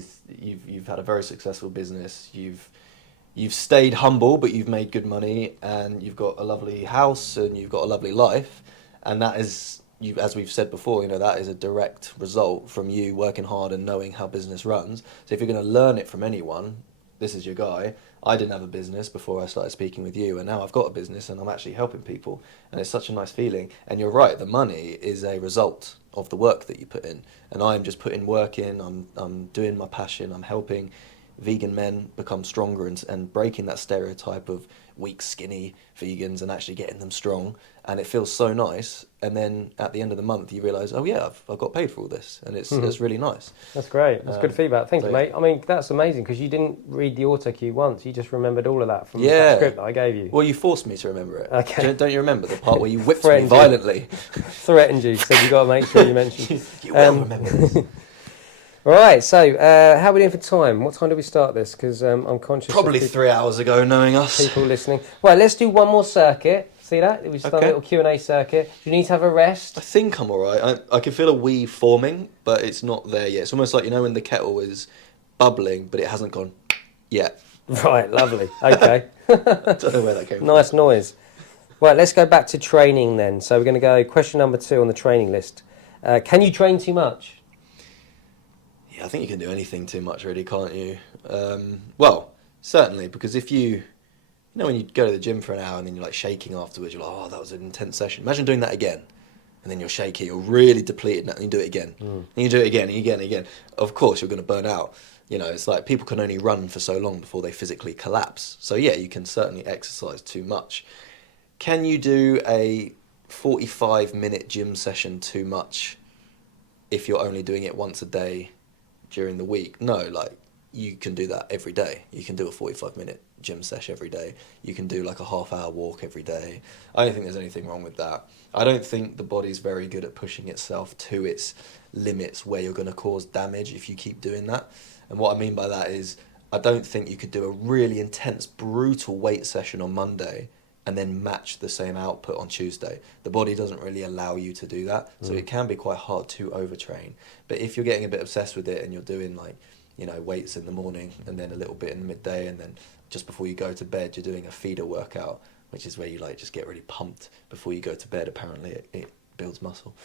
you've had a very successful business. You've stayed humble, but you've made good money, and you've got a lovely house, and you've got a lovely life, and that is, as we've said before, that is a direct result from you working hard and knowing how business runs. So if you're going to learn it from anyone, this is your guy. I didn't have a business before I started speaking with you, and now I've got a business and I'm actually helping people, and it's such a nice feeling. And you're right, the money is a result of the work that you put in, and I'm just putting work in. I'm doing my passion. I'm helping vegan men become stronger and breaking that stereotype of weak, skinny vegans and actually getting them strong. And it feels so nice. And then at the end of the month, you realise, oh yeah, I've got paid for all this, and it's really nice. That's great. That's good feedback. Thank you, mate. I mean, that's amazing, because you didn't read the auto cue once. You just remembered all of that from that script that I gave you. Well, you forced me to remember it. Okay. Don't you remember the part where you whipped me violently? Threatened you. Said you got to make sure you mention. You will remember this. Right, so how are we doing for time? What time do we start this? Because I'm conscious. Probably 3 hours ago, knowing us. People listening. Well, let's do one more circuit. See that? We just done a little Q&A circuit. Do you need to have a rest? I think I'm all right. I can feel a wee forming, but it's not there yet. It's almost like, when the kettle is bubbling, but it hasn't gone yet. Right, lovely. Okay. I don't know where that came from. Nice noise. Right, let's go back to training then. So we're going to go question number 2 on the training list. Can you train too much? Yeah, I think you can do anything too much, really, can't you? Well, certainly, because if you know, when you go to the gym for an hour and then you're like shaking afterwards, you're like, oh, that was an intense session. Imagine doing that again, and then you're shaky, you're really depleted, and you do it again, and you do it again, and again, and again. Of course, you're going to burn out. You know, it's like people can only run for so long before they physically collapse. So yeah, you can certainly exercise too much. Can you do a 45-minute gym session too much if you're only doing it once a day during the week? No, like, you can do that every day. You can do a 45-minute gym session every day. You can do like a half-hour walk every day. I don't think there's anything wrong with that. I don't think the body's very good at pushing itself to its limits where you're going to cause damage if you keep doing that. And what I mean by that is, I don't think you could do a really intense, brutal weight session on Monday and then match the same output on Tuesday. The body doesn't really allow you to do that. So it can be quite hard to overtrain. But if you're getting a bit obsessed with it and you're doing like, you know, weights in the morning and then a little bit in the midday, and then just before you go to bed, you're doing a feeder workout, which is where you like just get really pumped before you go to bed. Apparently it builds muscle.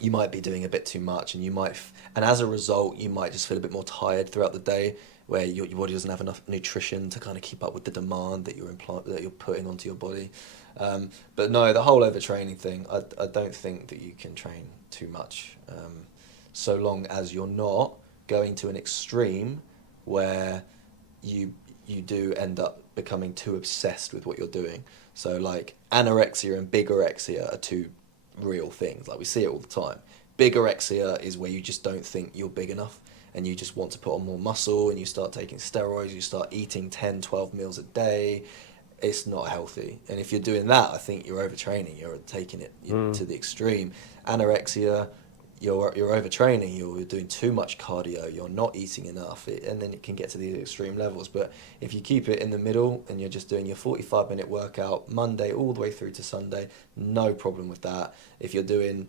You might be doing a bit too much, and and as a result, you might just feel a bit more tired throughout the day, where your body doesn't have enough nutrition to kind of keep up with the demand that you're putting onto your body. But no, the whole overtraining thing, I don't think that you can train too much, so long as you're not going to an extreme where you do end up becoming too obsessed with what you're doing. So like anorexia and bigorexia are two real things. Like, we see it all the time. Bigorexia is where you just don't think you're big enough and you just want to put on more muscle, and you start taking steroids, you start eating 10, 12 meals a day. It's not healthy. And if you're doing that, I think you're overtraining. You're taking it to the extreme. Anorexia, you're overtraining, you're doing too much cardio, you're not eating enough, and then it can get to these extreme levels. But if you keep it in the middle and you're just doing your 45-minute workout Monday all the way through to Sunday, no problem with that. If you're doing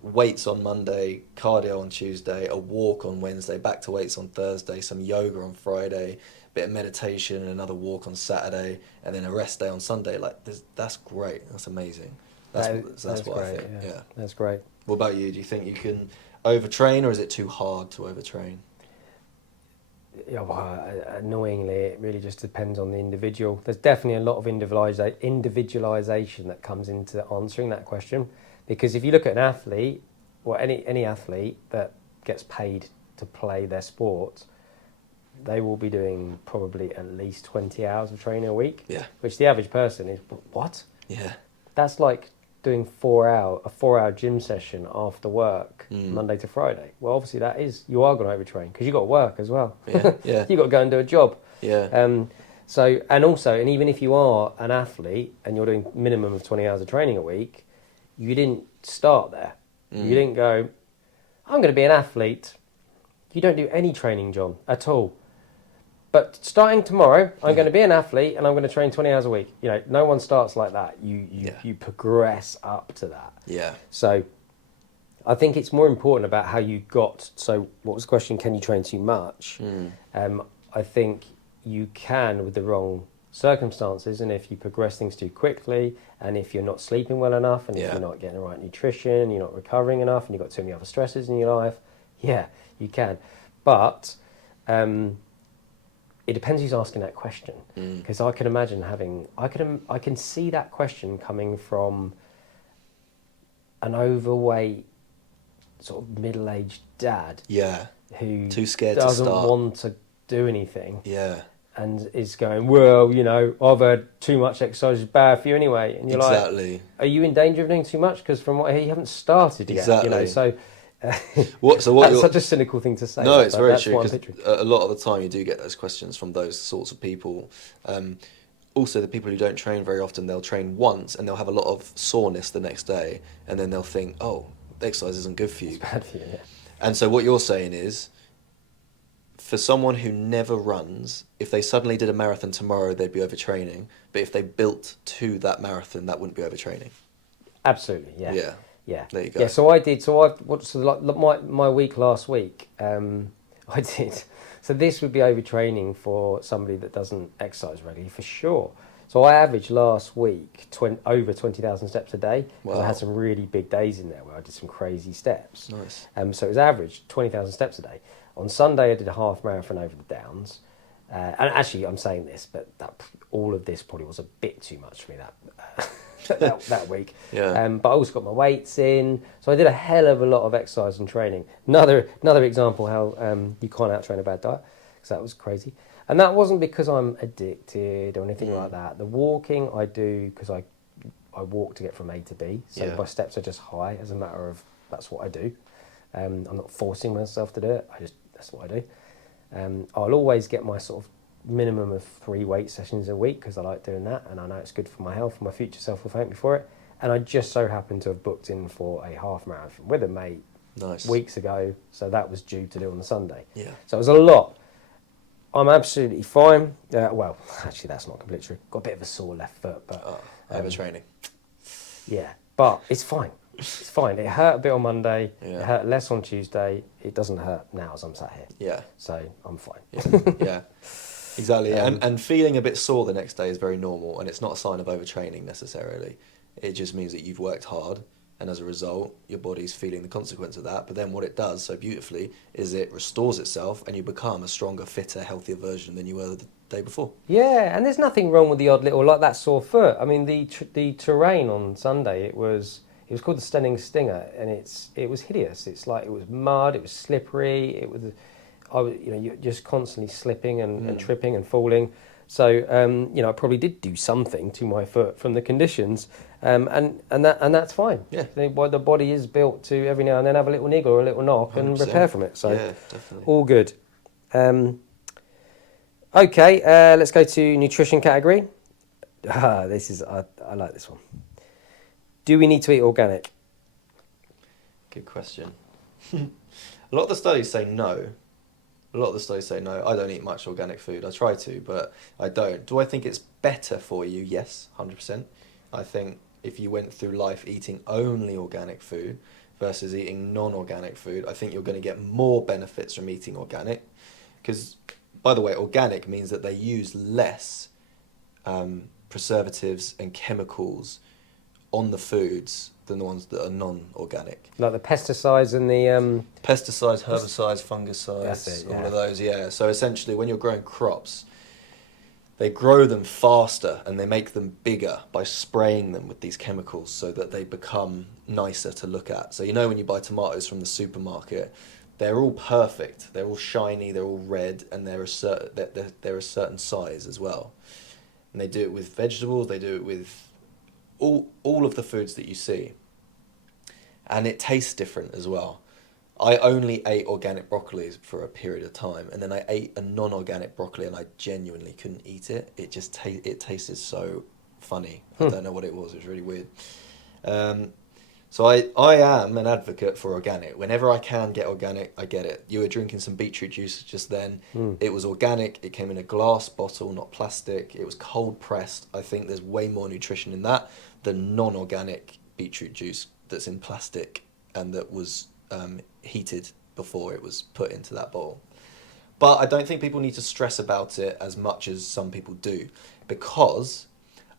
weights on Monday, cardio on Tuesday, a walk on Wednesday, back to weights on Thursday, some yoga on Friday, bit of meditation and another walk on Saturday, and then a rest day on Sunday, like, that's great. That's amazing. That's what great, I think. Yeah. That's great. What about you? Do you think you can overtrain, or is it too hard to overtrain? Yeah, well, annoyingly, it really just depends on the individual. There's definitely a lot of individualization that comes into answering that question, because if you look at an athlete, or any athlete that gets paid to play their sport, they will be doing probably at least 20 hours of training a week. Yeah. Which the average person is, what? Yeah. That's like doing a 4-hour gym session after work, Monday to Friday. Well, obviously you are going to overtrain, because you've got to work as well. Yeah, yeah. You've got to go and do a job. Yeah. And even if you are an athlete and you're doing minimum of 20 hours of training a week, you didn't start there. You didn't go, I'm going to be an athlete. You don't do any training, John, at all. But starting tomorrow, I'm going to be an athlete and I'm going to train 20 hours a week. You know, no one starts like that. You progress up to that. Yeah. So I think it's more important about how you got. So what was the question? Can you train too much? I think you can with the wrong circumstances, and if you progress things too quickly, and if you're not sleeping well enough, and if you're not getting the right nutrition, you're not recovering enough, and you've got too many other stresses in your life, yeah, you can. But it depends who's asking that question, because I can imagine I can see that question coming from an overweight, sort of middle-aged dad, who too scared doesn't to start. want to do anything, and is going, well, you know, I've heard too much exercise is bad for you anyway, and you're like, are you in danger of doing too much? Because from what I hear, you haven't started yet, you know, so. That's such a cynical thing to say. No, it's very true, because a lot of the time you do get those questions from those sorts of people. Also, the people who don't train very often, they'll train once and they'll have a lot of soreness the next day, and then they'll think, oh, exercise isn't good for you. It's bad for you, yeah. And so what you're saying is, for someone who never runs, if they suddenly did a marathon tomorrow, they'd be overtraining. But if they built to that marathon, that wouldn't be overtraining. Absolutely, yeah. Yeah. Yeah. There you go. Yeah, so I did. So my week last week, I did. So this would be overtraining for somebody that doesn't exercise regularly, for sure. So I averaged last week over 20,000 steps a day because I Wow. had some really big days in there where I did some crazy steps. Nice. So it was average 20,000 steps a day. On Sunday I did a half marathon over the Downs. And actually I'm saying this, but all of this probably was a bit too much for me that week. Yeah. But I also got my weights in. So I did a hell of a lot of exercise and training. Another example how you can't out-train a bad diet, because that was crazy. And that wasn't because I'm addicted or anything like that. The walking I do because I walk to get from A to B. So my steps are just high as a matter of that's what I do. I'm not forcing myself to do it. That's what I do. I'll always get my sort of minimum of 3 weight sessions a week because I like doing that, and I know it's good for my health. My future self will thank me for it. And I just so happened to have booked in for a half marathon with a mate weeks ago. So that was due to do on the Sunday. Yeah. So it was a lot. I'm absolutely fine. Well, actually, that's not completely true. Got a bit of a sore left foot, but overtraining. Yeah, but it's fine. It's fine. It hurt a bit on Monday. Yeah. It hurt less on Tuesday. It doesn't hurt now as I'm sat here. Yeah. So I'm fine. Yeah. Exactly. And feeling a bit sore the next day is very normal, and it's not a sign of overtraining necessarily. It just means that you've worked hard, and as a result, your body's feeling the consequence of that. But then what it does so beautifully is it restores itself, and you become a stronger, fitter, healthier version than you were the day before. Yeah, and there's nothing wrong with the odd little, like that sore foot. I mean, the terrain on Sunday, it was called the Stenning Stinger, and it was hideous. It's like it was mud, it was slippery, you're just constantly slipping and tripping and falling. So I probably did do something to my foot from the conditions, and that's fine. Yeah. The body is built to every now and then have a little niggle or a little knock 100%. and repair from it. So yeah, definitely. all good. Okay, let's go to nutrition category. I like this one. Do we need to eat organic? Good question. A lot of the studies say no. I don't eat much organic food. I try to, but I don't. Do I think it's better for you? Yes, 100%. I think if you went through life eating only organic food versus eating non-organic food, I think you're going to get more benefits from eating organic. Because, by the way, organic means that they use less preservatives and chemicals on the foods than the ones that are non-organic. Like the pesticides and the... Pesticides, herbicides, fungicides, That's it, yeah. all of those, yeah. So essentially, when you're growing crops, they grow them faster and they make them bigger by spraying them with these chemicals so that they become nicer to look at. So when you buy tomatoes from the supermarket, they're all perfect, they're all shiny, they're all red, and they're a certain size as well. And they do it with vegetables, they do it with all of the foods that you see. And it tastes different as well. I only ate organic broccoli for a period of time, and then I ate a non-organic broccoli, and I genuinely couldn't eat it. It just it tasted so funny. I don't know what it was. It was really weird. So I am an advocate for organic. Whenever I can get organic, I get it. You were drinking some beetroot juice just then. It was organic. It came in a glass bottle, not plastic. It was cold pressed. I think there's way more nutrition in that than non-organic beetroot juice that's in plastic and that was heated before it was put into that bowl. But I don't think people need to stress about it as much as some people do, because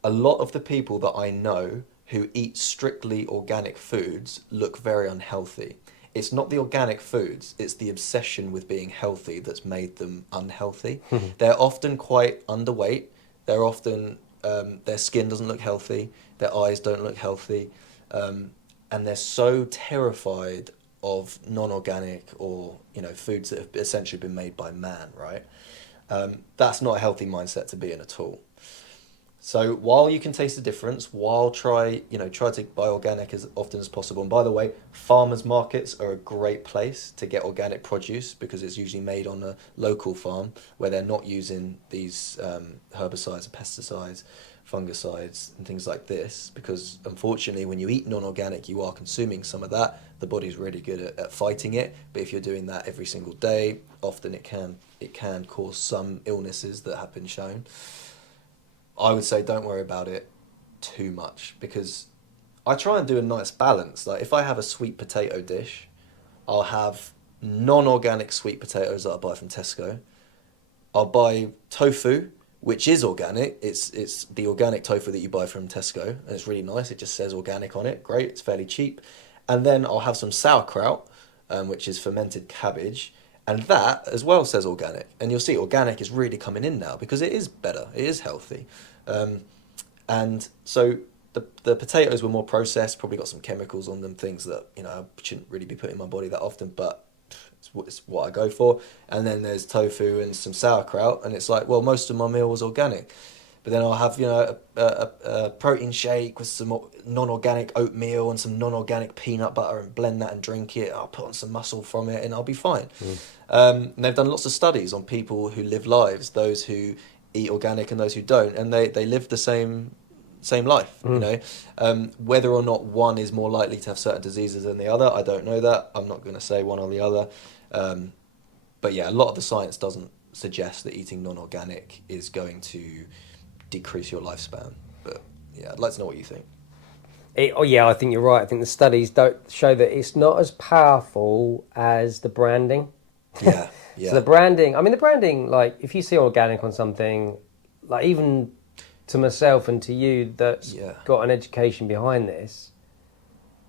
a lot of the people that I know who eat strictly organic foods look very unhealthy. It's not the organic foods, it's the obsession with being healthy that's made them unhealthy. They're often quite underweight. They're often, their skin doesn't look healthy, their eyes don't look healthy, and they're so terrified of non-organic or foods that have essentially been made by man, right? That's not a healthy mindset to be in at all. So while you can taste the difference, try to buy organic as often as possible. And by the way, farmers markets are a great place to get organic produce because it's usually made on a local farm where they're not using these herbicides and pesticides, fungicides and things like this. Because unfortunately, when you eat non-organic, you are consuming some of that. The body's really good at fighting it. But if you're doing that every single day, often it can cause some illnesses that have been shown. I would say don't worry about it too much, because I try and do a nice balance. Like if I have a sweet potato dish, I'll have non-organic sweet potatoes that I buy from Tesco. I'll buy tofu, which is organic. It's the organic tofu that you buy from Tesco, and it's really nice. It just says organic on it. Great, it's fairly cheap. And then I'll have some sauerkraut, which is fermented cabbage, and that as well says organic. And you'll see organic is really coming in now because it is better, it is healthy. And so the potatoes were more processed, probably got some chemicals on them, things that, you know, I shouldn't really be putting in my body that often, but it's what I go for. And then there's tofu and some sauerkraut, and it's like, well, most of my meal was organic. But then I'll have, you know, a protein shake with some non-organic oatmeal and some non-organic peanut butter and blend that and drink it. I'll put on some muscle from it and I'll be fine. And they've done lots of studies on people who live lives, those who eat organic and those who don't, and they live the same life, you know. Whether or not one is more likely to have certain diseases than the other, I don't know that. I'm not going to say one or the other. But yeah, a lot of the science doesn't suggest that eating non-organic is going to decrease your lifespan. But yeah, I'd like to know what you think. I think you're right. I think the studies don't show that it's not as powerful as the branding. Yeah. So the branding, like if you see organic on something, like even to myself and to you that's got an education behind this,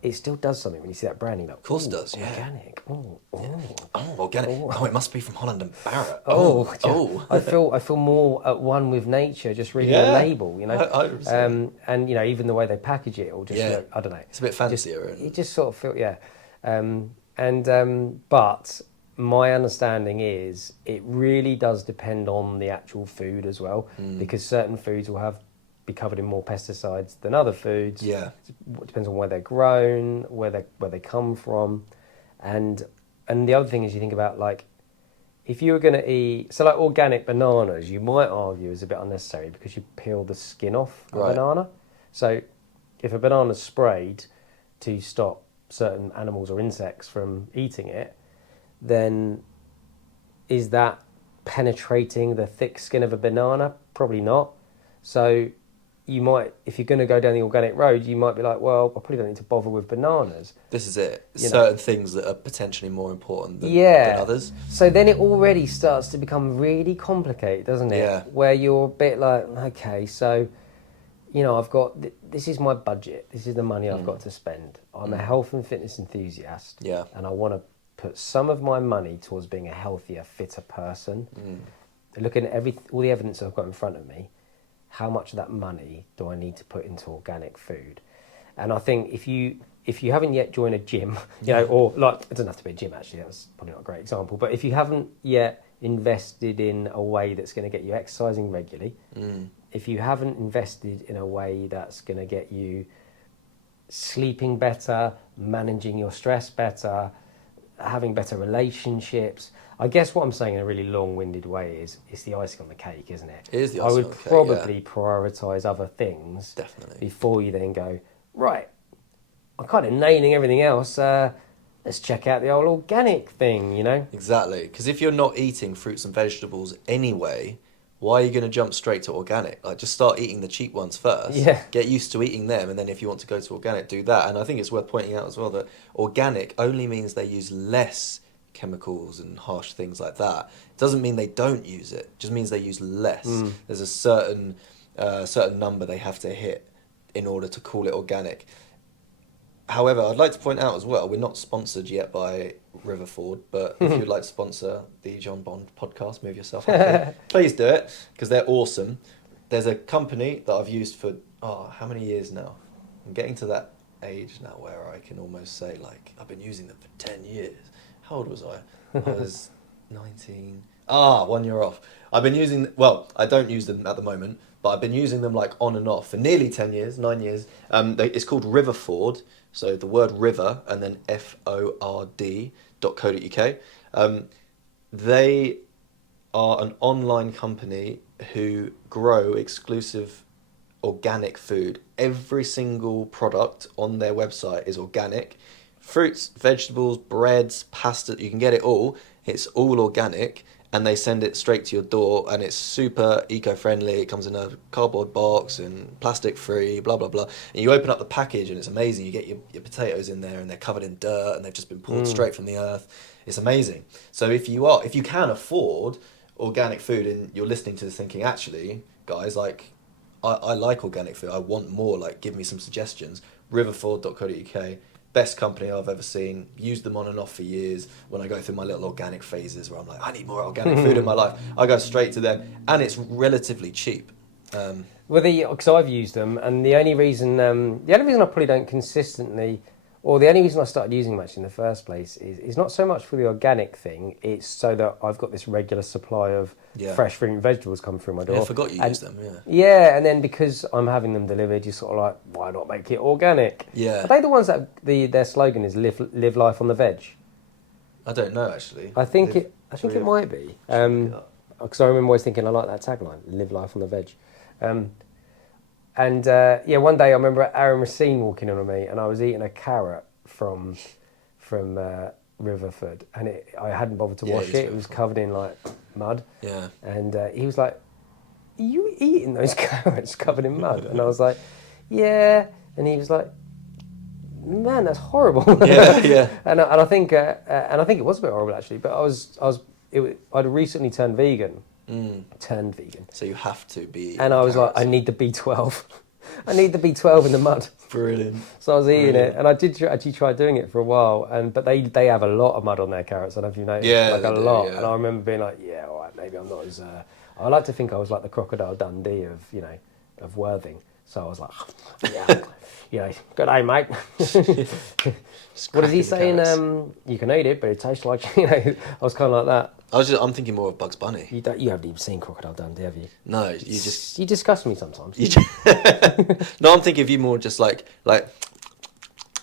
it still does something when you see that branding. Like, of course it does, organic. Organic. Oh, it must be from Holland and Barrett. I feel more at one with nature just reading the label, you know. 100%. And you know, even the way they package it, or just look, I don't know. It's a bit fancier. You just sort of feel, but my understanding is it really does depend on the actual food as well, because certain foods will be covered in more pesticides than other foods. Yeah, it depends on where they're grown, where they come from, and the other thing is you think about, like, if you were going to eat, so like organic bananas, you might argue is a bit unnecessary because you peel the skin off a banana. So if a banana's sprayed to stop certain animals or insects from eating it, then is that penetrating the thick skin of a banana? Probably not. So you might, if you're going to go down the organic road, you might be like, well, I probably don't need to bother with bananas. This is it. Certain things that are potentially more important than others. So then it already starts to become really complicated, doesn't it? Yeah. Where you're a bit like, okay, so, you know, I've got, this is my budget. This is the money I've got to spend. I'm a health and fitness enthusiast. Yeah. And I want to put some of my money towards being a healthier, fitter person. Looking at all the evidence I've got in front of me, how much of that money do I need to put into organic food? And I think if you haven't yet joined a gym, you know, or like, it doesn't have to be a gym actually, that's probably not a great example, but if you haven't yet invested in a way that's going to get you exercising regularly, if you haven't invested in a way that's going to get you sleeping better, managing your stress better, having better relationships, I guess what I'm saying in a really long-winded way is it's the icing on the cake, isn't it? It is the I icing would on the cake, probably prioritise other things before you then go, right, I'm kind of nailing everything else, let's check out the old organic thing, you know? Exactly, because if you're not eating fruits and vegetables anyway, why are you going to jump straight to organic? Like, just start eating the cheap ones first. Yeah. Get used to eating them, and then if you want to go to organic, do that. And I think it's worth pointing out as well that organic only means they use less chemicals and harsh things like that. It doesn't mean they don't use it. It just means they use less. There's a certain number they have to hit in order to call it organic. However, I'd like to point out as well, we're not sponsored yet by Riverford, but if you'd like to sponsor the John Bond podcast, Move Yourself Happy, please do it, because they're awesome. There's a company that I've used for, how many years now? I'm getting to that age now where I can almost say, like, I've been using them for 10 years. How old was I? I was 19. 1 year off. I've been using, well, I don't use them at the moment, but I've been using them like on and off for nearly 10 years, 9 years. It's called Riverford, so the word river and then FORD.co.uk. They are an online company who grow exclusive organic food. Every single product on their website is organic. Fruits, vegetables, breads, pasta, you can get it all. It's all organic, and they send it straight to your door, and it's super eco-friendly. It comes in a cardboard box and plastic-free, blah, blah, blah. And you open up the package, and it's amazing. You get your potatoes in there, and they're covered in dirt, and they've just been pulled straight from the earth. It's amazing. So if you can afford organic food and you're listening to this thinking, actually, guys, like, I like organic food. I want more. Like, give me some suggestions. Riverford.co.uk, best company I've ever seen. Used them on and off for years. When I go through my little organic phases where I'm like, I need more organic food in my life, I go straight to them, and it's relatively cheap. Well, because I've used them, and the only reason I probably don't consistently, or the only reason I started using them actually in the first place is not so much for the organic thing. It's so that I've got this regular supply of fresh fruit and vegetables coming through my door. Yeah, I forgot you use them. Yeah. Yeah, and then because I'm having them delivered, you're sort of like, why not make it organic? Yeah. Are they the ones that their slogan is live life on the veg? I don't know actually. I think it might be. Because I remember always thinking I like that tagline, live life on the veg. One day I remember Aaron Racine walking in on me, and I was eating a carrot from Riverford, and I hadn't bothered to wash it. It was covered in like mud. Yeah. And he was like, "Are you eating those carrots covered in mud?" And I was like, "Yeah." And he was like, "Man, that's horrible." Yeah. And I think it was a bit horrible actually. But I'd recently turned vegan. Turned vegan. So you have to be. And I was like, I need the B12. I need the B12 in the mud. Brilliant. So I was eating it, and I did actually try doing it for a while. But they have a lot of mud on their carrots. I don't know if you noticed. Yeah, like a they do, lot. yeah. And I remember being like, yeah, all right, maybe I'm not as. I like to think I was like the Crocodile Dundee of Worthing. So I was like, yeah, good day, mate. What is he saying? You can eat it, but it tastes like I was kind of like that. I'm thinking more of Bugs Bunny. You haven't even seen Crocodile Dundee, have you? No, you disgust me sometimes. No, I'm thinking of you more just like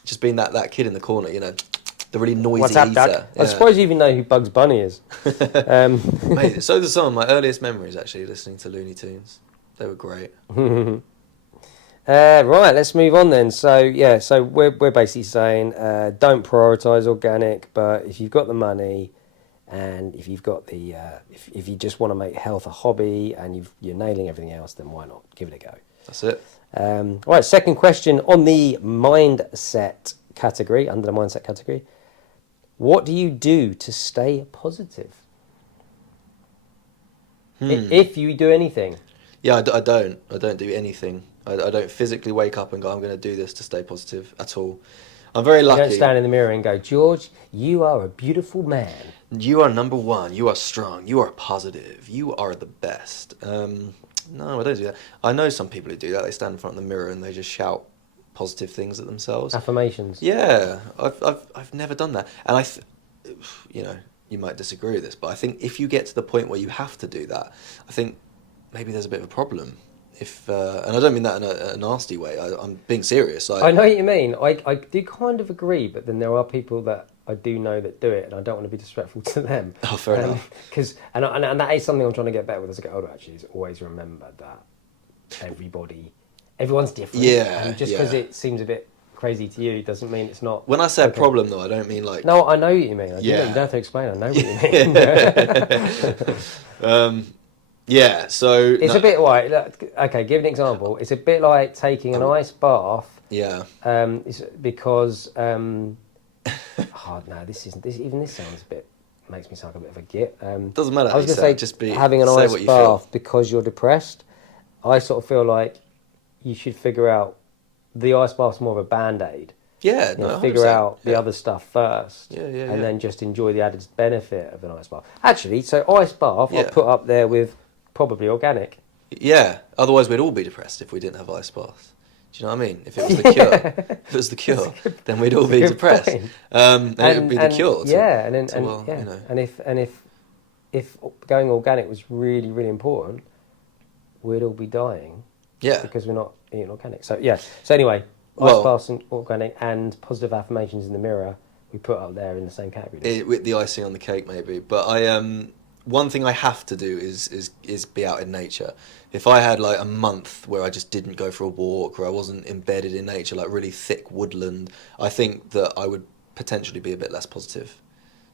just being that kid in the corner, the really noisy What's up, eater. Doug? Yeah. I suppose you even know who Bugs Bunny is. Mate, so do some of my earliest memories actually listening to Looney Tunes. They were great. Right, let's move on then. So we're basically saying don't prioritise organic, but if you've got the money and if you've got the if you just want to make health a hobby and you're nailing everything else, then why not give it a go? That's it. Right, second question on the mindset category, under the mindset category. What do you do to stay positive? If you do anything. Yeah, I don't do anything. I don't physically wake up and go, I'm going to do this to stay positive at all. I'm very lucky. You don't stand in the mirror and go, George, you are a beautiful man. You are number one. You are strong. You are positive. You are the best. No, I don't do that. I know some people who do that. They stand in front of the mirror and they just shout positive things at themselves. Affirmations. Yeah, I've never done that. And you might disagree with this, but I think if you get to the point where you have to do that, I think maybe there's a bit of a problem. And I don't mean that in a nasty way. I'm being serious. I know what you mean. I do kind of agree, but then there are people that I do know that do it, and I don't want to be disrespectful to them. Oh, fair enough. And that is something I'm trying to get better with as I get older. Actually, is always remember that everyone's different. Yeah. And just because it seems a bit crazy to you doesn't mean it's not. When I say problem, though, I don't mean like. No, I know what you mean. You don't have to explain. I know what you mean. Yeah, so... It's a bit like... Okay, give an example. It's a bit like taking an ice bath. Yeah. It's because... no, this sounds a bit... Makes me sound like a bit of a git. Doesn't matter. I was going to say, having an ice bath because you're depressed, I sort of feel like you should figure out the ice bath's more of a Band-Aid. Yeah, no, figure out the other stuff first. And then just enjoy the added benefit of an ice bath. Actually, so ice bath, I'll put up there with... Probably organic. Yeah, otherwise we'd all be depressed if we didn't have ice baths. Do you know what I mean? If it was the cure, then we'd all be depressed. And it would be the cure. If going organic was really, really important, we'd all be dying. Yeah. Because we're not eating organic. So anyway, ice baths and organic and positive affirmations in the mirror, we put up there in the same category. With the icing on the cake, maybe. But one thing I have to do is be out in nature. If I had like a month where I just didn't go for a walk or I wasn't embedded in nature, like really thick woodland, I think that I would potentially be a bit less positive.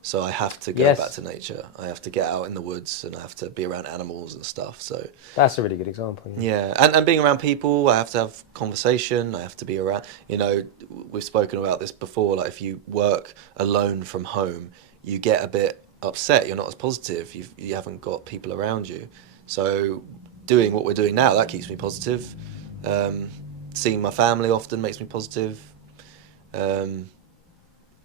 So I have to go back to nature. I have to get out in the woods and I have to be around animals and stuff. So that's a really good example. Yeah, and being around people, I have to have conversation. I have to be around. We've spoken about this before. Like if you work alone from home, you get a bit upset, you're not as positive, you haven't got people around you. So doing what we're doing now, that keeps me positive. Seeing my family often makes me positive. I've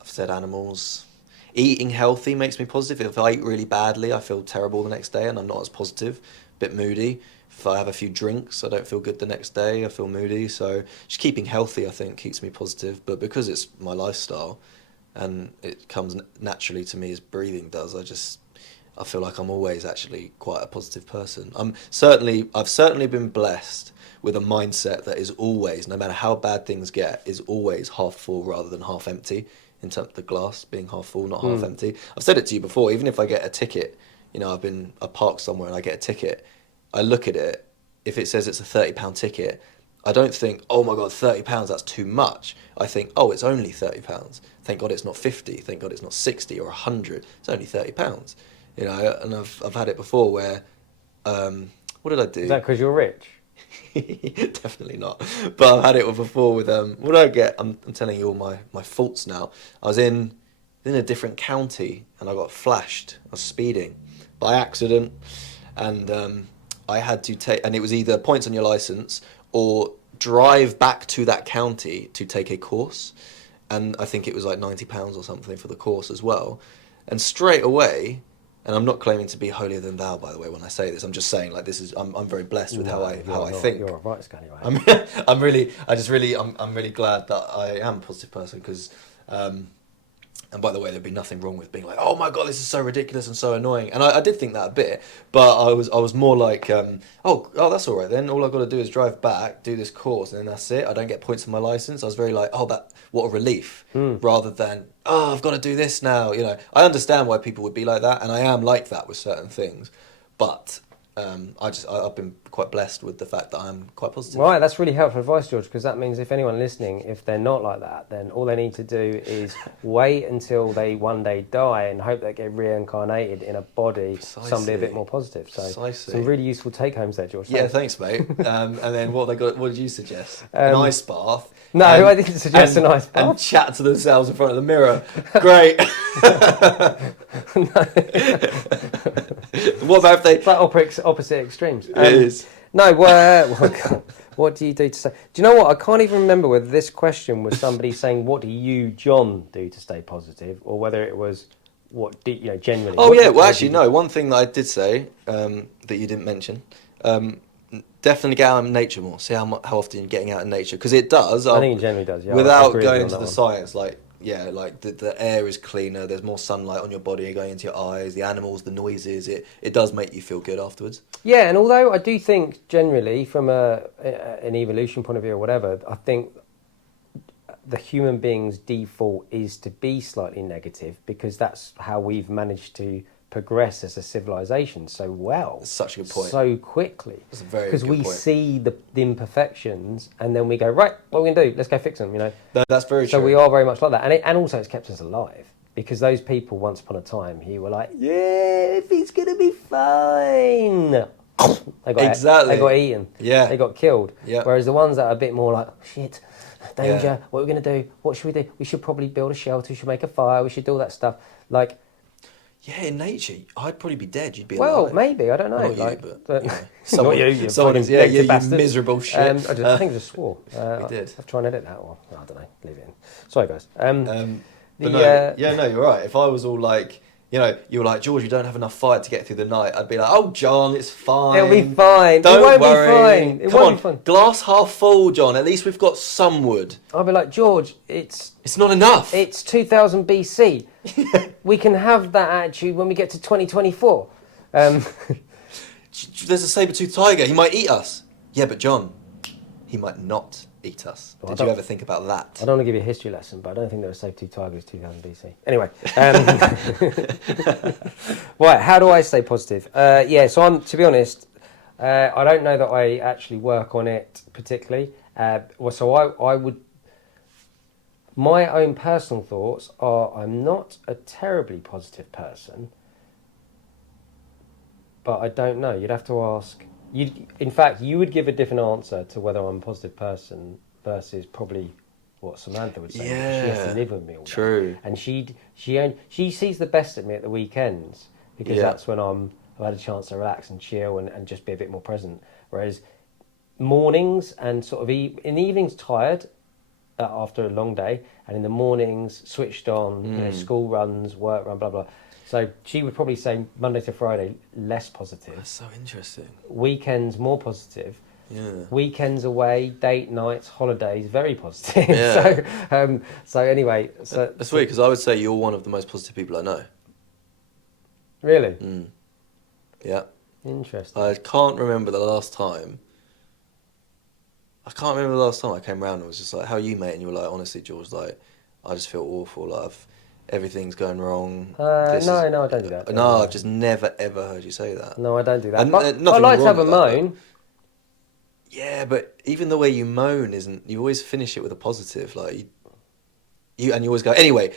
said animals. Eating healthy makes me positive. If I eat really badly, I feel terrible the next day and I'm not as positive, a bit moody. If I have a few drinks, I don't feel good the next day, I feel moody. So just keeping healthy, I think, keeps me positive. But because it's my lifestyle and it comes naturally to me as breathing does, I feel like I'm always actually quite a positive person. I've certainly been blessed with a mindset that is always, no matter how bad things get, is always half full rather than half empty, in terms of the glass being half full, not half empty. I've said it to you before, even if I get a ticket, I park somewhere and I get a ticket, I look at it, if it says it's a £30 ticket, I don't think, oh my God, £30, that's too much. I think, oh, it's only £30. Thank God it's not 50, thank God it's not 60 or 100, it's only £30. And I've had it before where, what did I do? Is that because you're rich? Definitely not. But I've had it before with what did I get? I'm telling you all my faults now. I was in a different county and I got flashed. I was speeding by accident, and I had to take, and it was either points on your license or drive back to that county to take a course, and I think it was like £90 or something for the course as well. And straight away, and I'm not claiming to be holier than thou, by the way, when I say this. I'm just saying, like, I'm very blessed with how I think. You're a right scallywag. I'm really glad that I am a positive person because, and by the way, there'd be nothing wrong with being like, oh my God, this is so ridiculous and so annoying. And I did think that a bit, but I was more like, oh, that's all right then. All I've got to do is drive back, do this course, and then that's it. I don't get points on my license. I was very like, what a relief, rather than, oh, I've got to do this now. I understand why people would be like that, and I am like that with certain things, but I've been quite blessed with the fact that I'm quite positive. Right, that's really helpful advice, George, because that means if anyone listening, if they're not like that, then all they need to do is wait until they one day die and hope they get reincarnated in a body, somebody a bit more positive. So some really useful take-homes there, George. Yeah, thanks, mate. And then what did you suggest? An ice bath? No, I didn't suggest an ice bath. And chat to themselves in front of the mirror. Great. What about if they... It's like opposite extremes. It is. No, what do you do to stay... Do you know what? I can't even remember whether this question was somebody saying, what do you, John, do to stay positive? Or whether it was, what do you, generally... Oh, yeah. Well, actually, no. One thing that I did say that you didn't mention... definitely get out in nature more. See how often you're getting out in nature, because it does. I think it generally does. Yeah, without going into the science, the air is cleaner. There's more sunlight on your body going into your eyes. The animals, the noises. It does make you feel good afterwards. Yeah, and although I do think generally, from an evolution point of view or whatever, I think the human being's default is to be slightly negative because that's how we've managed to progress as a civilization so well. That's such a good point. So quickly. That's a very good point. Because we see the imperfections and then we go, right, what are we going to do? Let's go fix them, That's very true. So we are very much like that. And also it's kept us alive. Because those people, once upon a time, who were like, yeah, it's going to be fine. They got eaten. Yeah. They got killed. Yeah. Whereas the ones that are a bit more like, shit, danger, yeah. What are we going to do? What should we do? We should probably build a shelter. We should make a fire. We should do all that stuff. Yeah, in nature, I'd probably be dead. You'd be alive. Well, maybe. I don't know. Not you, but not you. You miserable shit. I think I just swore. We did. I'll try and edit that, or I don't know. Leave it in. Sorry, guys. You're right. If I was all like, you were like, George, you don't have enough fire to get through the night, I'd be like, oh, John, it's fine. It'll be fine. Don't worry. It won't be fine. Glass half full, John. At least we've got some wood. I'll be like, George, it's not enough. It's 2000 BC. We can have that attitude when we get to 2024. There's a saber-toothed tiger. He might eat us. Yeah, but John, he might not eat us. Did you ever think about that? I don't want to give you a history lesson, but I don't think there were saber-toothed tigers 2000 BC. Anyway. Right, how do I stay positive? So to be honest, I don't know that I actually work on it particularly. My own personal thoughts are I'm not a terribly positive person, but I don't know. You'd have to ask. In fact, you would give a different answer to whether I'm a positive person versus probably what Samantha would say. Because she has to live with me all day. True. And she sees the best of me at the weekends because that's when I've had a chance to relax and chill and just be a bit more present. Whereas mornings and sort of in the evenings tired after a long day, and in the mornings switched on, you know, school runs, work run, blah blah. So she would probably say Monday to Friday less positive. That's so interesting. Weekends more positive. Yeah. Weekends away, date nights, holidays very positive. Yeah. So anyway, That's weird because I would say you're one of the most positive people I know. Really? Yeah. Interesting. I can't remember the last time I came round and was just like, "How are you, mate?" And you were like, "Honestly, George, like, I just feel awful. Like, everything's going wrong." No, I don't do that. No, I've just never ever heard you say that. No, I don't do that. And, but I nothing like to wrong have a with that, moan. Yeah, but even the way you moan isn't. You always finish it with a positive, like you always go anyway.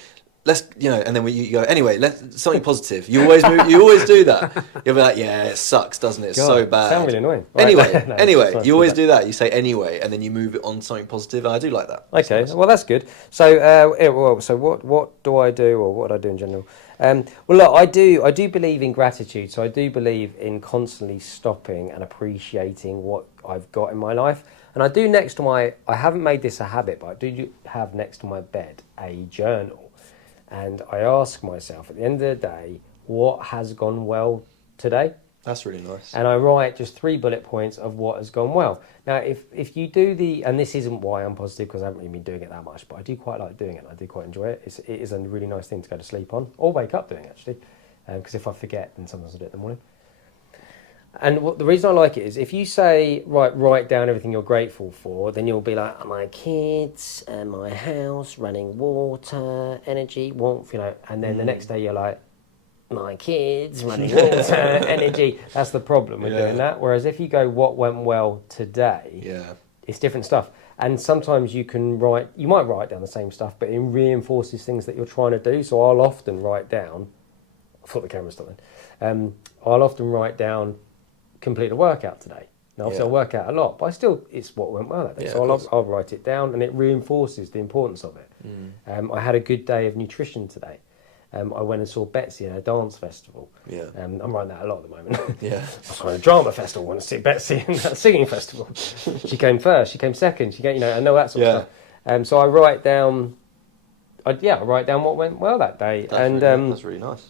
Let's and then you go anyway. Let's something positive. You always do that. You'll be like, yeah, it sucks, doesn't it? It's God, so bad. Sound really annoying. Anyway, No, anyway, nice you always do that. You say anyway, and then you move it on to something positive. And I do like that. Okay, Nice. well that's good. So, so what do I do, or what do I do in general? Well, look, I do believe in gratitude. So I do believe in constantly stopping and appreciating what I've got in my life. And I do I haven't made this a habit, but I do have next to my bed a journal. And I ask myself at the end of the day, what has gone well today? That's really nice. And I write just 3 bullet points of what has gone well. Now, if you do and this isn't why I'm positive, because I haven't really been doing it that much, but I do quite like doing it. I do quite enjoy it. It is a really nice thing to go to sleep on, or wake up doing, actually. Because if I forget, then sometimes I do it in the morning. And the reason I like it is if you say, write down everything you're grateful for, then you'll be like, my kids, my house, running water, energy, warmth, and then the next day you're like, my kids, running water, energy. That's the problem with doing that. Whereas if you go, what went well today, it's different stuff. And sometimes you might write down the same stuff, but it reinforces things that you're trying to do. So I'll often write down, I thought the camera's still in, I'll often write down, complete a workout today. Now, obviously, I work out a lot, but it's what went well that day. So I'll write it down, and it reinforces the importance of it. I had a good day of nutrition today. I went and saw Betsy at a dance festival. I'm writing that a lot at the moment. I was at a drama festival, want to see Betsy in a singing festival. She came first, she came second, I know that sort of stuff. So I write down, what went well that day. That's really nice.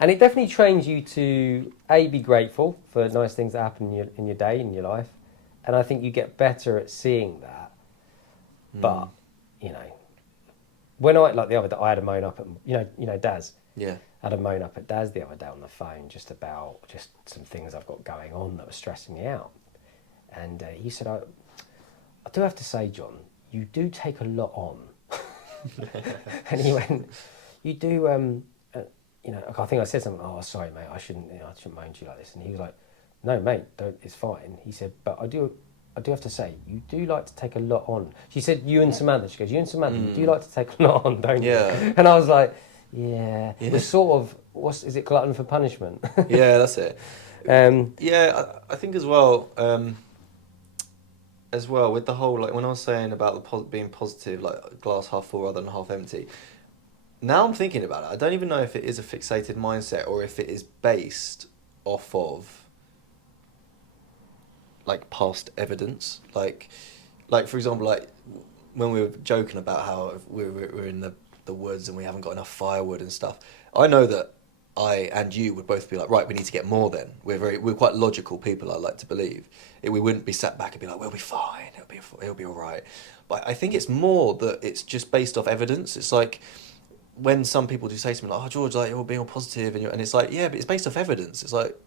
And it definitely trains you to be grateful for nice things that happen in your day, in your life, and I think you get better at seeing that. But when the other day, I had a moan up at Daz. Yeah. I had a moan up at Daz the other day on the phone just about some things I've got going on that were stressing me out, and he said, I do have to say, John, you do take a lot on, and he went, you do. I think I said something. Oh, sorry, mate. I shouldn't moan to you like this. And he was like, "No, mate, it's fine." He said, "But I do have to say, you do like to take a lot on." She said, "You and Samantha." She goes, "You and Samantha, you do like to take a lot on, don't you?" And I was like, "Yeah." It's sort of is it glutton for punishment? Yeah, that's it. I think as well with the whole when I was saying about being positive, like glass half full rather than half empty. Now I'm thinking about it, I don't even know if it is a fixated mindset or if it is based off of past evidence. Like for example, when we were joking about how we're in the woods and we haven't got enough firewood and stuff. I know that I and you would both be like, right, we need to get more then. We're quite logical people, I like to believe. We wouldn't be sat back and be like, we'll be fine, it'll be all right. But I think it's more that it's just based off evidence. It's like, when some people do say to me like, "Oh, George, you're being all positive," and it's like, yeah, but it's based off evidence. It's like,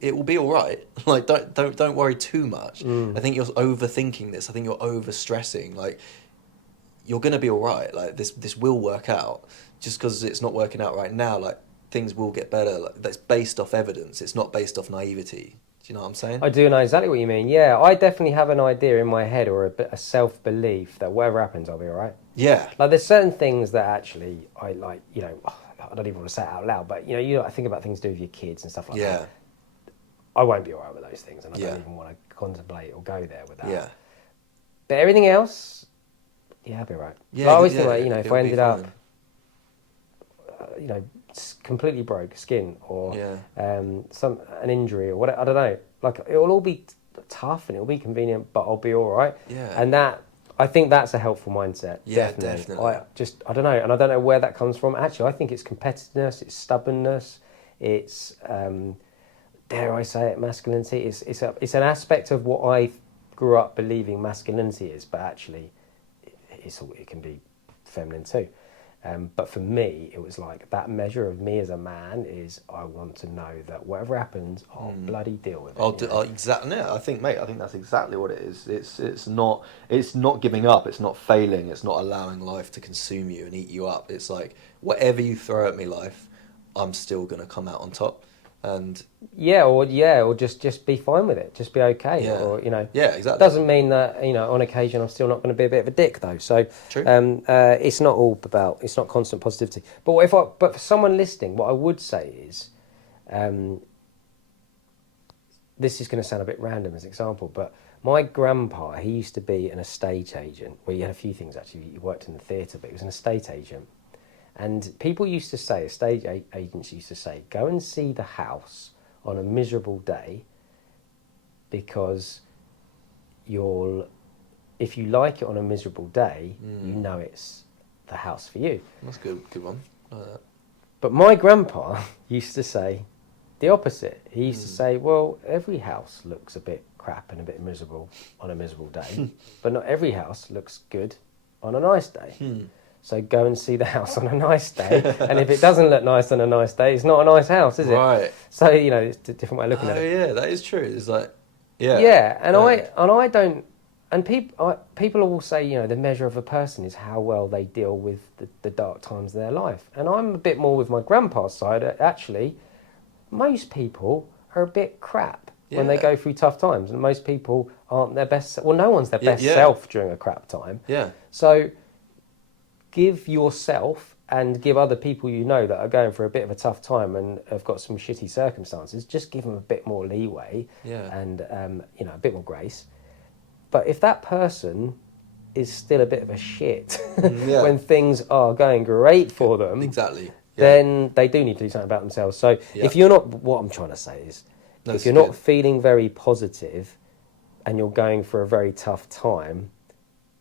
it will be all right. Don't worry too much. I think you're overthinking this. I think you're overstressing. You're gonna be all right. This will work out. Just because it's not working out right now, things will get better. That's based off evidence. It's not based off naivety. Do you know what I'm saying? I do know exactly what you mean. Yeah, I definitely have an idea in my head or a self-belief that whatever happens, I'll be all right. Yeah. There's certain things that actually I like, I don't even want to say it out loud, but, I think about things to do with your kids and stuff like that. I won't be all right with those things, and I don't even want to contemplate or go there with that. Yeah. But everything else, yeah, I'd be right. Yeah, Like, I always yeah, think, like, you know, if it'll I be ended up, fine. you know, completely broke skin or Yeah. an injury or whatever, I don't know. Like, it'll all be tough and it'll be convenient, but I'll be all right. Yeah. And I think that's a helpful mindset. Yeah, Definitely. definitely. I don't know, and I don't know where that comes from. Actually, I think it's competitiveness, it's stubbornness, it's dare I say it, masculinity. It's an aspect of what I grew up believing masculinity is, but actually, it can be feminine too. But for me, it was like that measure of me as a man is I want to know that whatever happens, I'll bloody deal with it. Exactly. Yeah, I think that's exactly what it is. It's not giving up. It's not failing. It's not allowing life to consume you and eat you up. It's like whatever you throw at me, life, I'm still gonna come out on top. And or just be fine with it. Just be okay. Yeah. Or Yeah, exactly. Doesn't mean that on occasion I'm still not going to be a bit of a dick though. So True. It's not all about. It's not constant positivity. But for someone listening, what I would say is, this is going to sound a bit random as an example, but my grandpa, he used to be an estate agent. Well, he had a few things actually. He worked in the theatre, but he was an estate agent. And people used to say, estate agents used to say, go and see the house on a miserable day because if you like it on a miserable day, you know it's the house for you. That's good one. I like that. But my grandpa used to say the opposite. He used to say, well, every house looks a bit crap and a bit miserable on a miserable day, but not every house looks good on a nice day. So go and see the house on a nice day, and if it doesn't look nice on a nice day, it's not a nice house, is it? Right. So it's a different way of looking at it. Oh yeah, that is true. It's like, yeah. Yeah, and I don't, and people will say, the measure of a person is how well they deal with the dark times of their life, and I'm a bit more with my grandpa's side. Actually, most people are a bit crap when they Yeah. go through tough times, and most people aren't their best. Well, no one's their best Yeah. self during a crap time. Yeah. So give yourself and give other people that are going through a bit of a tough time and have got some shitty circumstances, just give them a bit more leeway and a bit more grace. But if that person is still a bit of a shit when things are going great for them, Exactly. then they do need to do something about themselves. So if you're not, what I'm trying to say is, if you're not feeling very positive and you're going for a very tough time,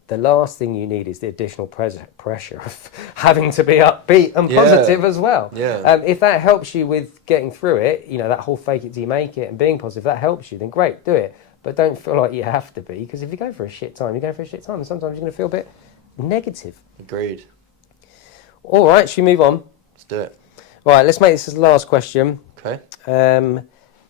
the last thing you need is the additional pressure of having to be upbeat and positive as well. Yeah. If that helps you with getting through it, that whole fake it till you make it and being positive, that helps you, then great, do it. But don't feel like you have to be, because if you go for a shit time, you go for a shit time, and sometimes you're going to feel a bit negative. Agreed. All right, should we move on? Let's do it. All right, let's make this the last question. Okay.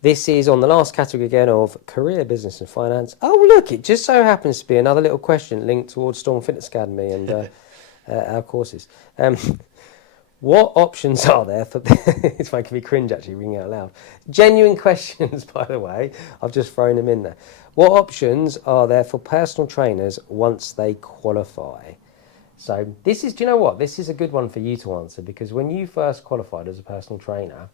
This is on the last category again of career, business and finance. Oh, look, it just so happens to be another little question linked towards Storm Fitness Academy and our courses. What options are there for... It's making me cringe, actually, reading out loud. Genuine questions, by the way. I've just thrown them in there. What options are there for personal trainers once they qualify? So do you know what? This is a good one for you to answer, because when you first qualified as a personal trainer...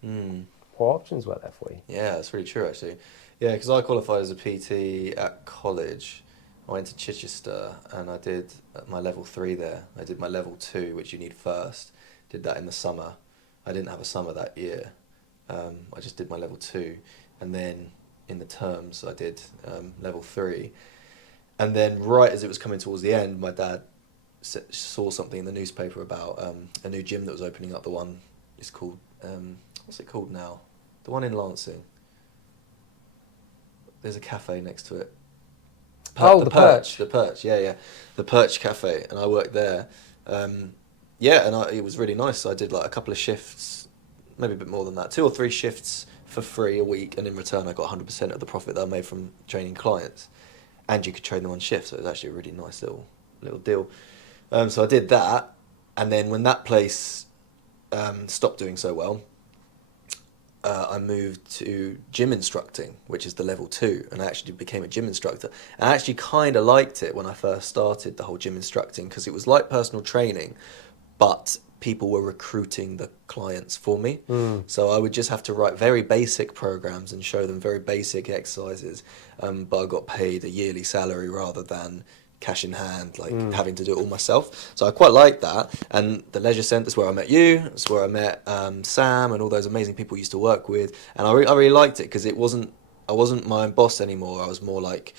What options were there for you? Yeah, that's really true, actually. Yeah, because I qualified as a PT at college. I went to Chichester and I did my level 3 there. I did my level 2, which you need first. Did that in the summer. I didn't have a summer that year. I just did my level 2. And then in the terms, I did level 3. And then right as it was coming towards the end, my dad saw something in the newspaper about a new gym that was opening up. The one is called... what's it called now? The one in Lancing. There's a cafe next to it. The Perch. The Perch, yeah. The Perch Cafe, and I worked there. It was really nice. I did like a couple of shifts, maybe a bit more than that, 2 or 3 shifts for free a week, and in return I got 100% of the profit that I made from training clients. And you could train them on shift, so it was actually a really nice little deal. So I did that, and then when that place stopped doing so well, I moved to gym instructing, which is the level 2, and I actually became a gym instructor. And I actually kind of liked it when I first started the whole gym instructing, because it was like personal training, but people were recruiting the clients for me. So I would just have to write very basic programs and show them very basic exercises, but I got paid a yearly salary rather than cash in hand, like having to do it all myself. So I quite like that. And the leisure centre is where I met you. It's where I met Sam and all those amazing people I used to work with. And I really liked it because I wasn't my own boss anymore. I was more like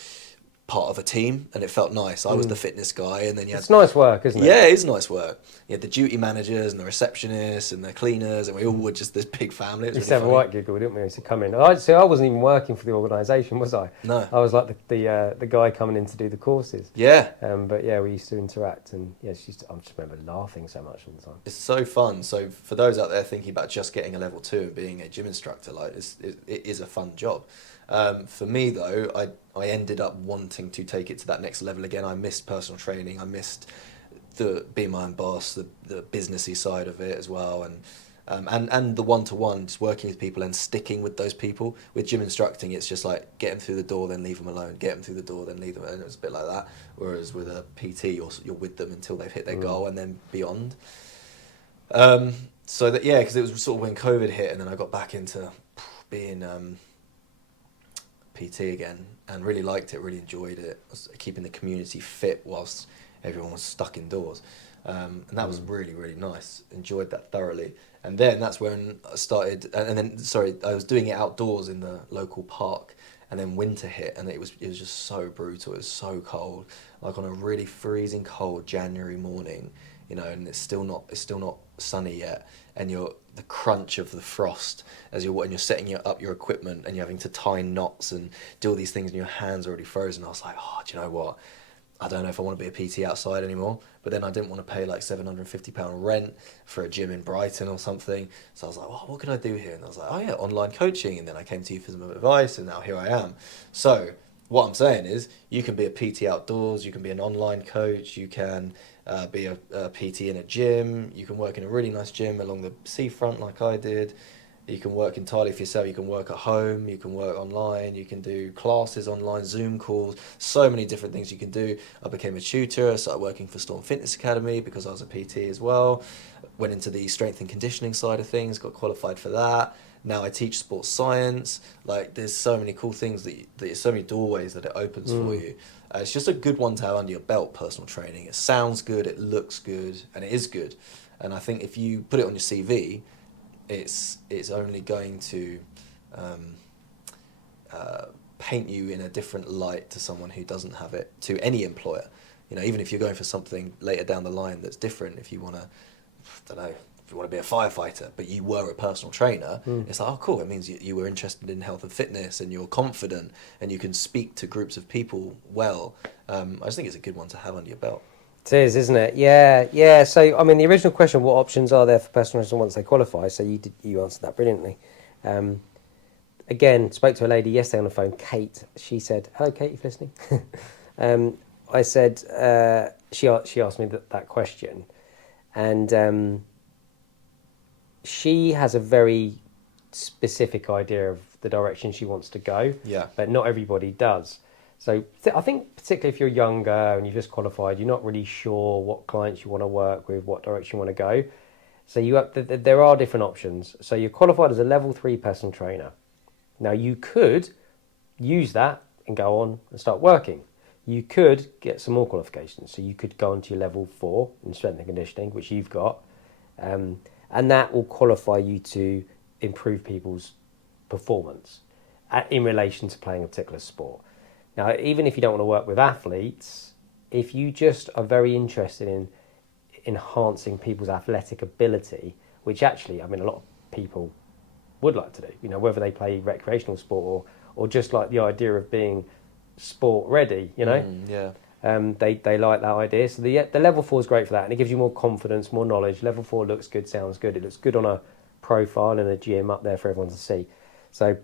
part of a team, and it felt nice. I was the fitness guy, and then you had... It's nice work, isn't it? Yeah, it is nice work. You had the duty managers and the receptionists and the cleaners, and we all were just this big family. It was We used to have a really white giggle, didn't we? We used to come in. I wasn't even working for the organisation, was I? No. I was like the guy coming in to do the courses. Yeah. But yeah, we used to interact, and yeah, I just remember laughing so much all the time. It's so fun. So for those out there thinking about just getting a level 2 and being a gym instructor, like it is a fun job. For me though, I ended up wanting to take it to that next level again. I missed personal training. I missed the being my own boss, the businessy side of it as well, and the one-to-one, just working with people and sticking with those people. With gym instructing, it's just like get them through the door, then leave them alone. Get them through the door, then leave them alone. It was a bit like that. Whereas with a PT, you're with them until they've hit their goal and then beyond. So that, yeah, because it was sort of when COVID hit, and then I got back into being PT again, and really liked it, really enjoyed it. I was keeping the community fit whilst everyone was stuck indoors, and that was really, really nice. Enjoyed that thoroughly. And then that's when I started, I was doing it outdoors in the local park, and then winter hit, and it was just so brutal. It was so cold, like on a really freezing cold January morning, and it's still not sunny yet, and the crunch of the frost when you're setting up your equipment, and you're having to tie knots and do all these things, and your hands are already frozen. I was like, oh, do you know what? I don't know if I want to be a PT outside anymore. But then I didn't want to pay like £750 rent for a gym in Brighton or something. So I was like, well, what can I do here? And I was like, oh yeah, online coaching. And then I came to you for some advice, and now here I am. So what I'm saying is, you can be a PT outdoors, you can be an online coach, you can be a PT in a gym, you can work in a really nice gym along the seafront like I did. You can work entirely for yourself, you can work at home, you can work online, you can do classes online, Zoom calls, so many different things you can do. I became a tutor, started working for Storm Fitness Academy because I was a PT as well. Went into the strength and conditioning side of things, got qualified for that. Now I teach sports science. Like, there's so many cool things there's so many doorways that it opens for you. It's just a good one to have under your belt, personal training. It sounds good, it looks good, and it is good. And I think if you put it on your CV, it's only going to paint you in a different light to someone who doesn't have it, to any employer. Even if you're going for something later down the line that's different, if you want to, I don't know, if you want to be a firefighter, but you were a personal trainer, it's like, oh, cool, it means you were interested in health and fitness, and you're confident, and you can speak to groups of people well. I just think it's a good one to have under your belt. It is, isn't it? Yeah. So, I mean, the original question, what options are there for personal trainers once they qualify? So you answered that brilliantly. Again, spoke to a lady yesterday on the phone, Kate. She said, hello, Kate, if you're listening. I said, she asked me that question. And she has a very specific idea of the direction she wants to go. Yeah. But not everybody does. So I think particularly if you're younger and you've just qualified, you're not really sure what clients you want to work with, what direction you want to go. So there are different options. So you're qualified as a level 3 personal trainer. Now you could use that and go on and start working. You could get some more qualifications. So you could go on to your level 4 in strength and conditioning, which you've got. And that will qualify you to improve people's performance in relation to playing a particular sport. Now, even if you don't want to work with athletes, if you just are very interested in enhancing people's athletic ability, which actually, I mean, a lot of people would like to do, whether they play recreational sport or just like the idea of being sport ready, they like that idea. So the level 4 is great for that, and it gives you more confidence, more knowledge. Level 4 looks good, sounds good. It looks good on a profile in a gym up there for everyone to see. So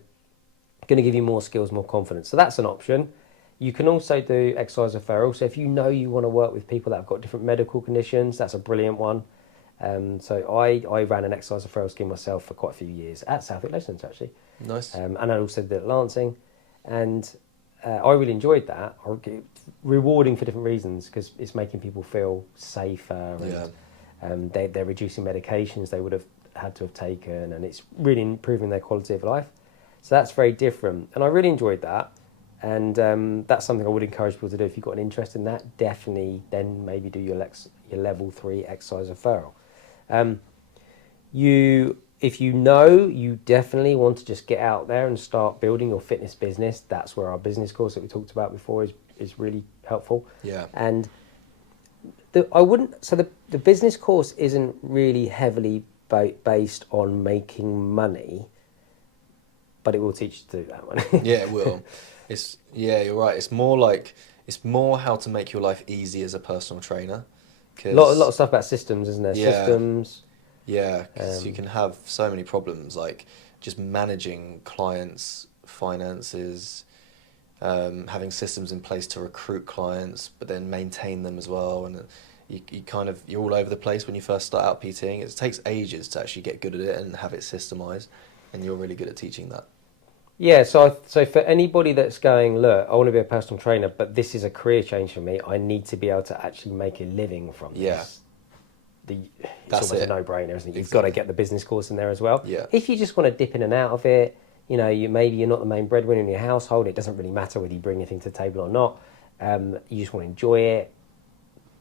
going to give you more skills, more confidence. So that's an option. You can also do exercise referral. So if you want to work with people that have got different medical conditions, that's a brilliant one. So I ran an exercise referral scheme myself for quite a few years at Southwick Leisure Centre, actually. Nice. And I also did it at Lancing. And I really enjoyed that. Rewarding for different reasons, because it's making people feel safer. And they're reducing medications they would have had to have taken. And it's really improving their quality of life. So that's very different. And I really enjoyed that. And that's something I would encourage people to do. If you've got an interest in that, definitely then maybe do your level 3 exercise referral. If you definitely want to just get out there and start building your fitness business, that's where our business course that we talked about before is really helpful. Yeah. And the business course isn't really heavily based on making money, but it will teach you to do that one. Yeah, it will. You're right. It's more how to make your life easy as a personal trainer. A lot of stuff about systems, isn't there? Yeah. Systems. Yeah, because you can have so many problems, like just managing clients' finances, having systems in place to recruit clients, but then maintain them as well. And you're all over the place when you first start out PTing. It takes ages to actually get good at it and have it systemized, and you're really good at teaching that. Yeah, so for anybody that's going, look, I want to be a personal trainer, but this is a career change for me. I need to be able to actually make a living from this. It's almost a no-brainer, isn't it? You've got to get the business course in there as well. Yeah. If you just want to dip in and out of it, maybe you're not the main breadwinner in your household. It doesn't really matter whether you bring anything to the table or not. You just want to enjoy it.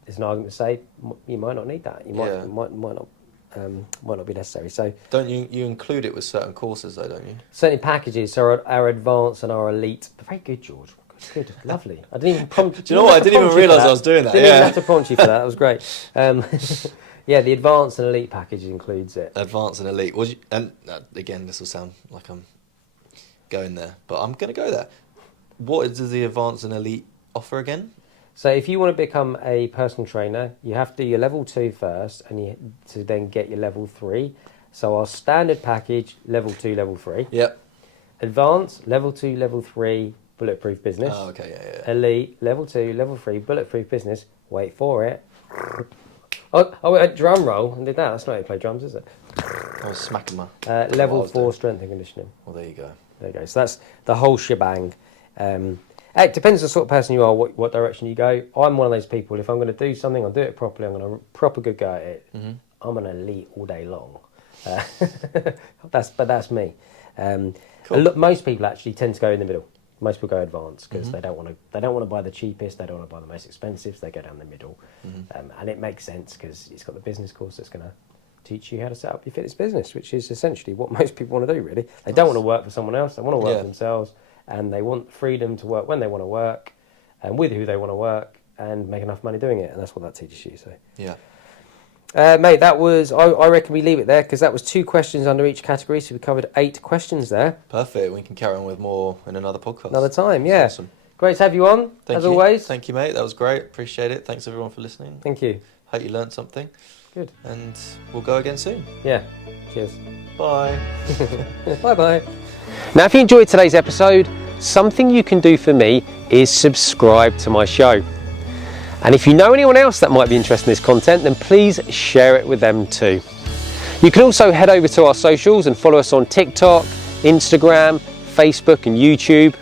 There's an argument to say you might not need that. You might not be necessary. So don't you include it with certain courses though, don't you? Certainly packages. So our advanced and our elite. Very good, George. Good, lovely. I didn't even prompt you. Do you know what? I didn't even realise I was doing that. Didn't even have to prompt you for that. That was great. Yeah, the advanced and elite package includes it. Advanced and elite. Again, this will sound like I'm going there, but I'm going to go there. What does the advanced and elite offer again? So if you want to become a personal trainer, you have to do your level 2 first, and to then get your level 3. So our standard package, level 2, level 3. Yep. Advanced, level 2, level 3, bulletproof business. Oh, okay, yeah. Elite, level 2, level 3, bulletproof business. Wait for it. Oh, a drum roll and did that. That's not how you play drums, is it? I was smacking my... level 4 strength and conditioning. Well, there you go. There you go. So that's the whole shebang. It depends on the sort of person you are, what direction you go. I'm one of those people, if I'm going to do something, I'll do it properly, I'm going to proper good go at it. Mm-hmm. I'm an elite all day long. That's me. Cool. Most people actually tend to go in the middle. Most people go advanced because they don't want to buy the cheapest, they don't want to buy the most expensive, so they go down the middle. Mm-hmm. And it makes sense because it's got the business course that's going to teach you how to set up your fitness business, which is essentially what most people want to do, really. They don't want to work for someone else, they want to work for themselves, and they want freedom to work when they want to work and with who they want to work and make enough money doing it, and that's what that teaches you. So mate, that was I reckon we leave it there because that was 2 questions under each category, so we covered 8 questions there. Perfect. We can carry on with more in another podcast. Another time, yeah. Awesome. Great to have you on, as always. Thank you, mate. That was great. Appreciate it. Thanks everyone for listening. Thank you. Hope you learned something. Good. And we'll go again soon. Yeah. Cheers. Bye. Bye-bye. Now, if you enjoyed today's episode, something you can do for me is subscribe to my show. And if you know anyone else that might be interested in this content, then please share it with them too. You can also head over to our socials and follow us on TikTok, Instagram, Facebook and YouTube.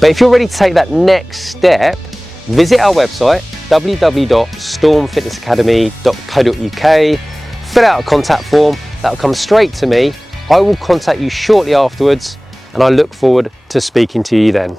But if you're ready to take that next step, visit our website, www.stormfitnessacademy.co.uk, fill out a contact form, that'll come straight to me. I will contact you shortly afterwards, and I look forward to speaking to you then.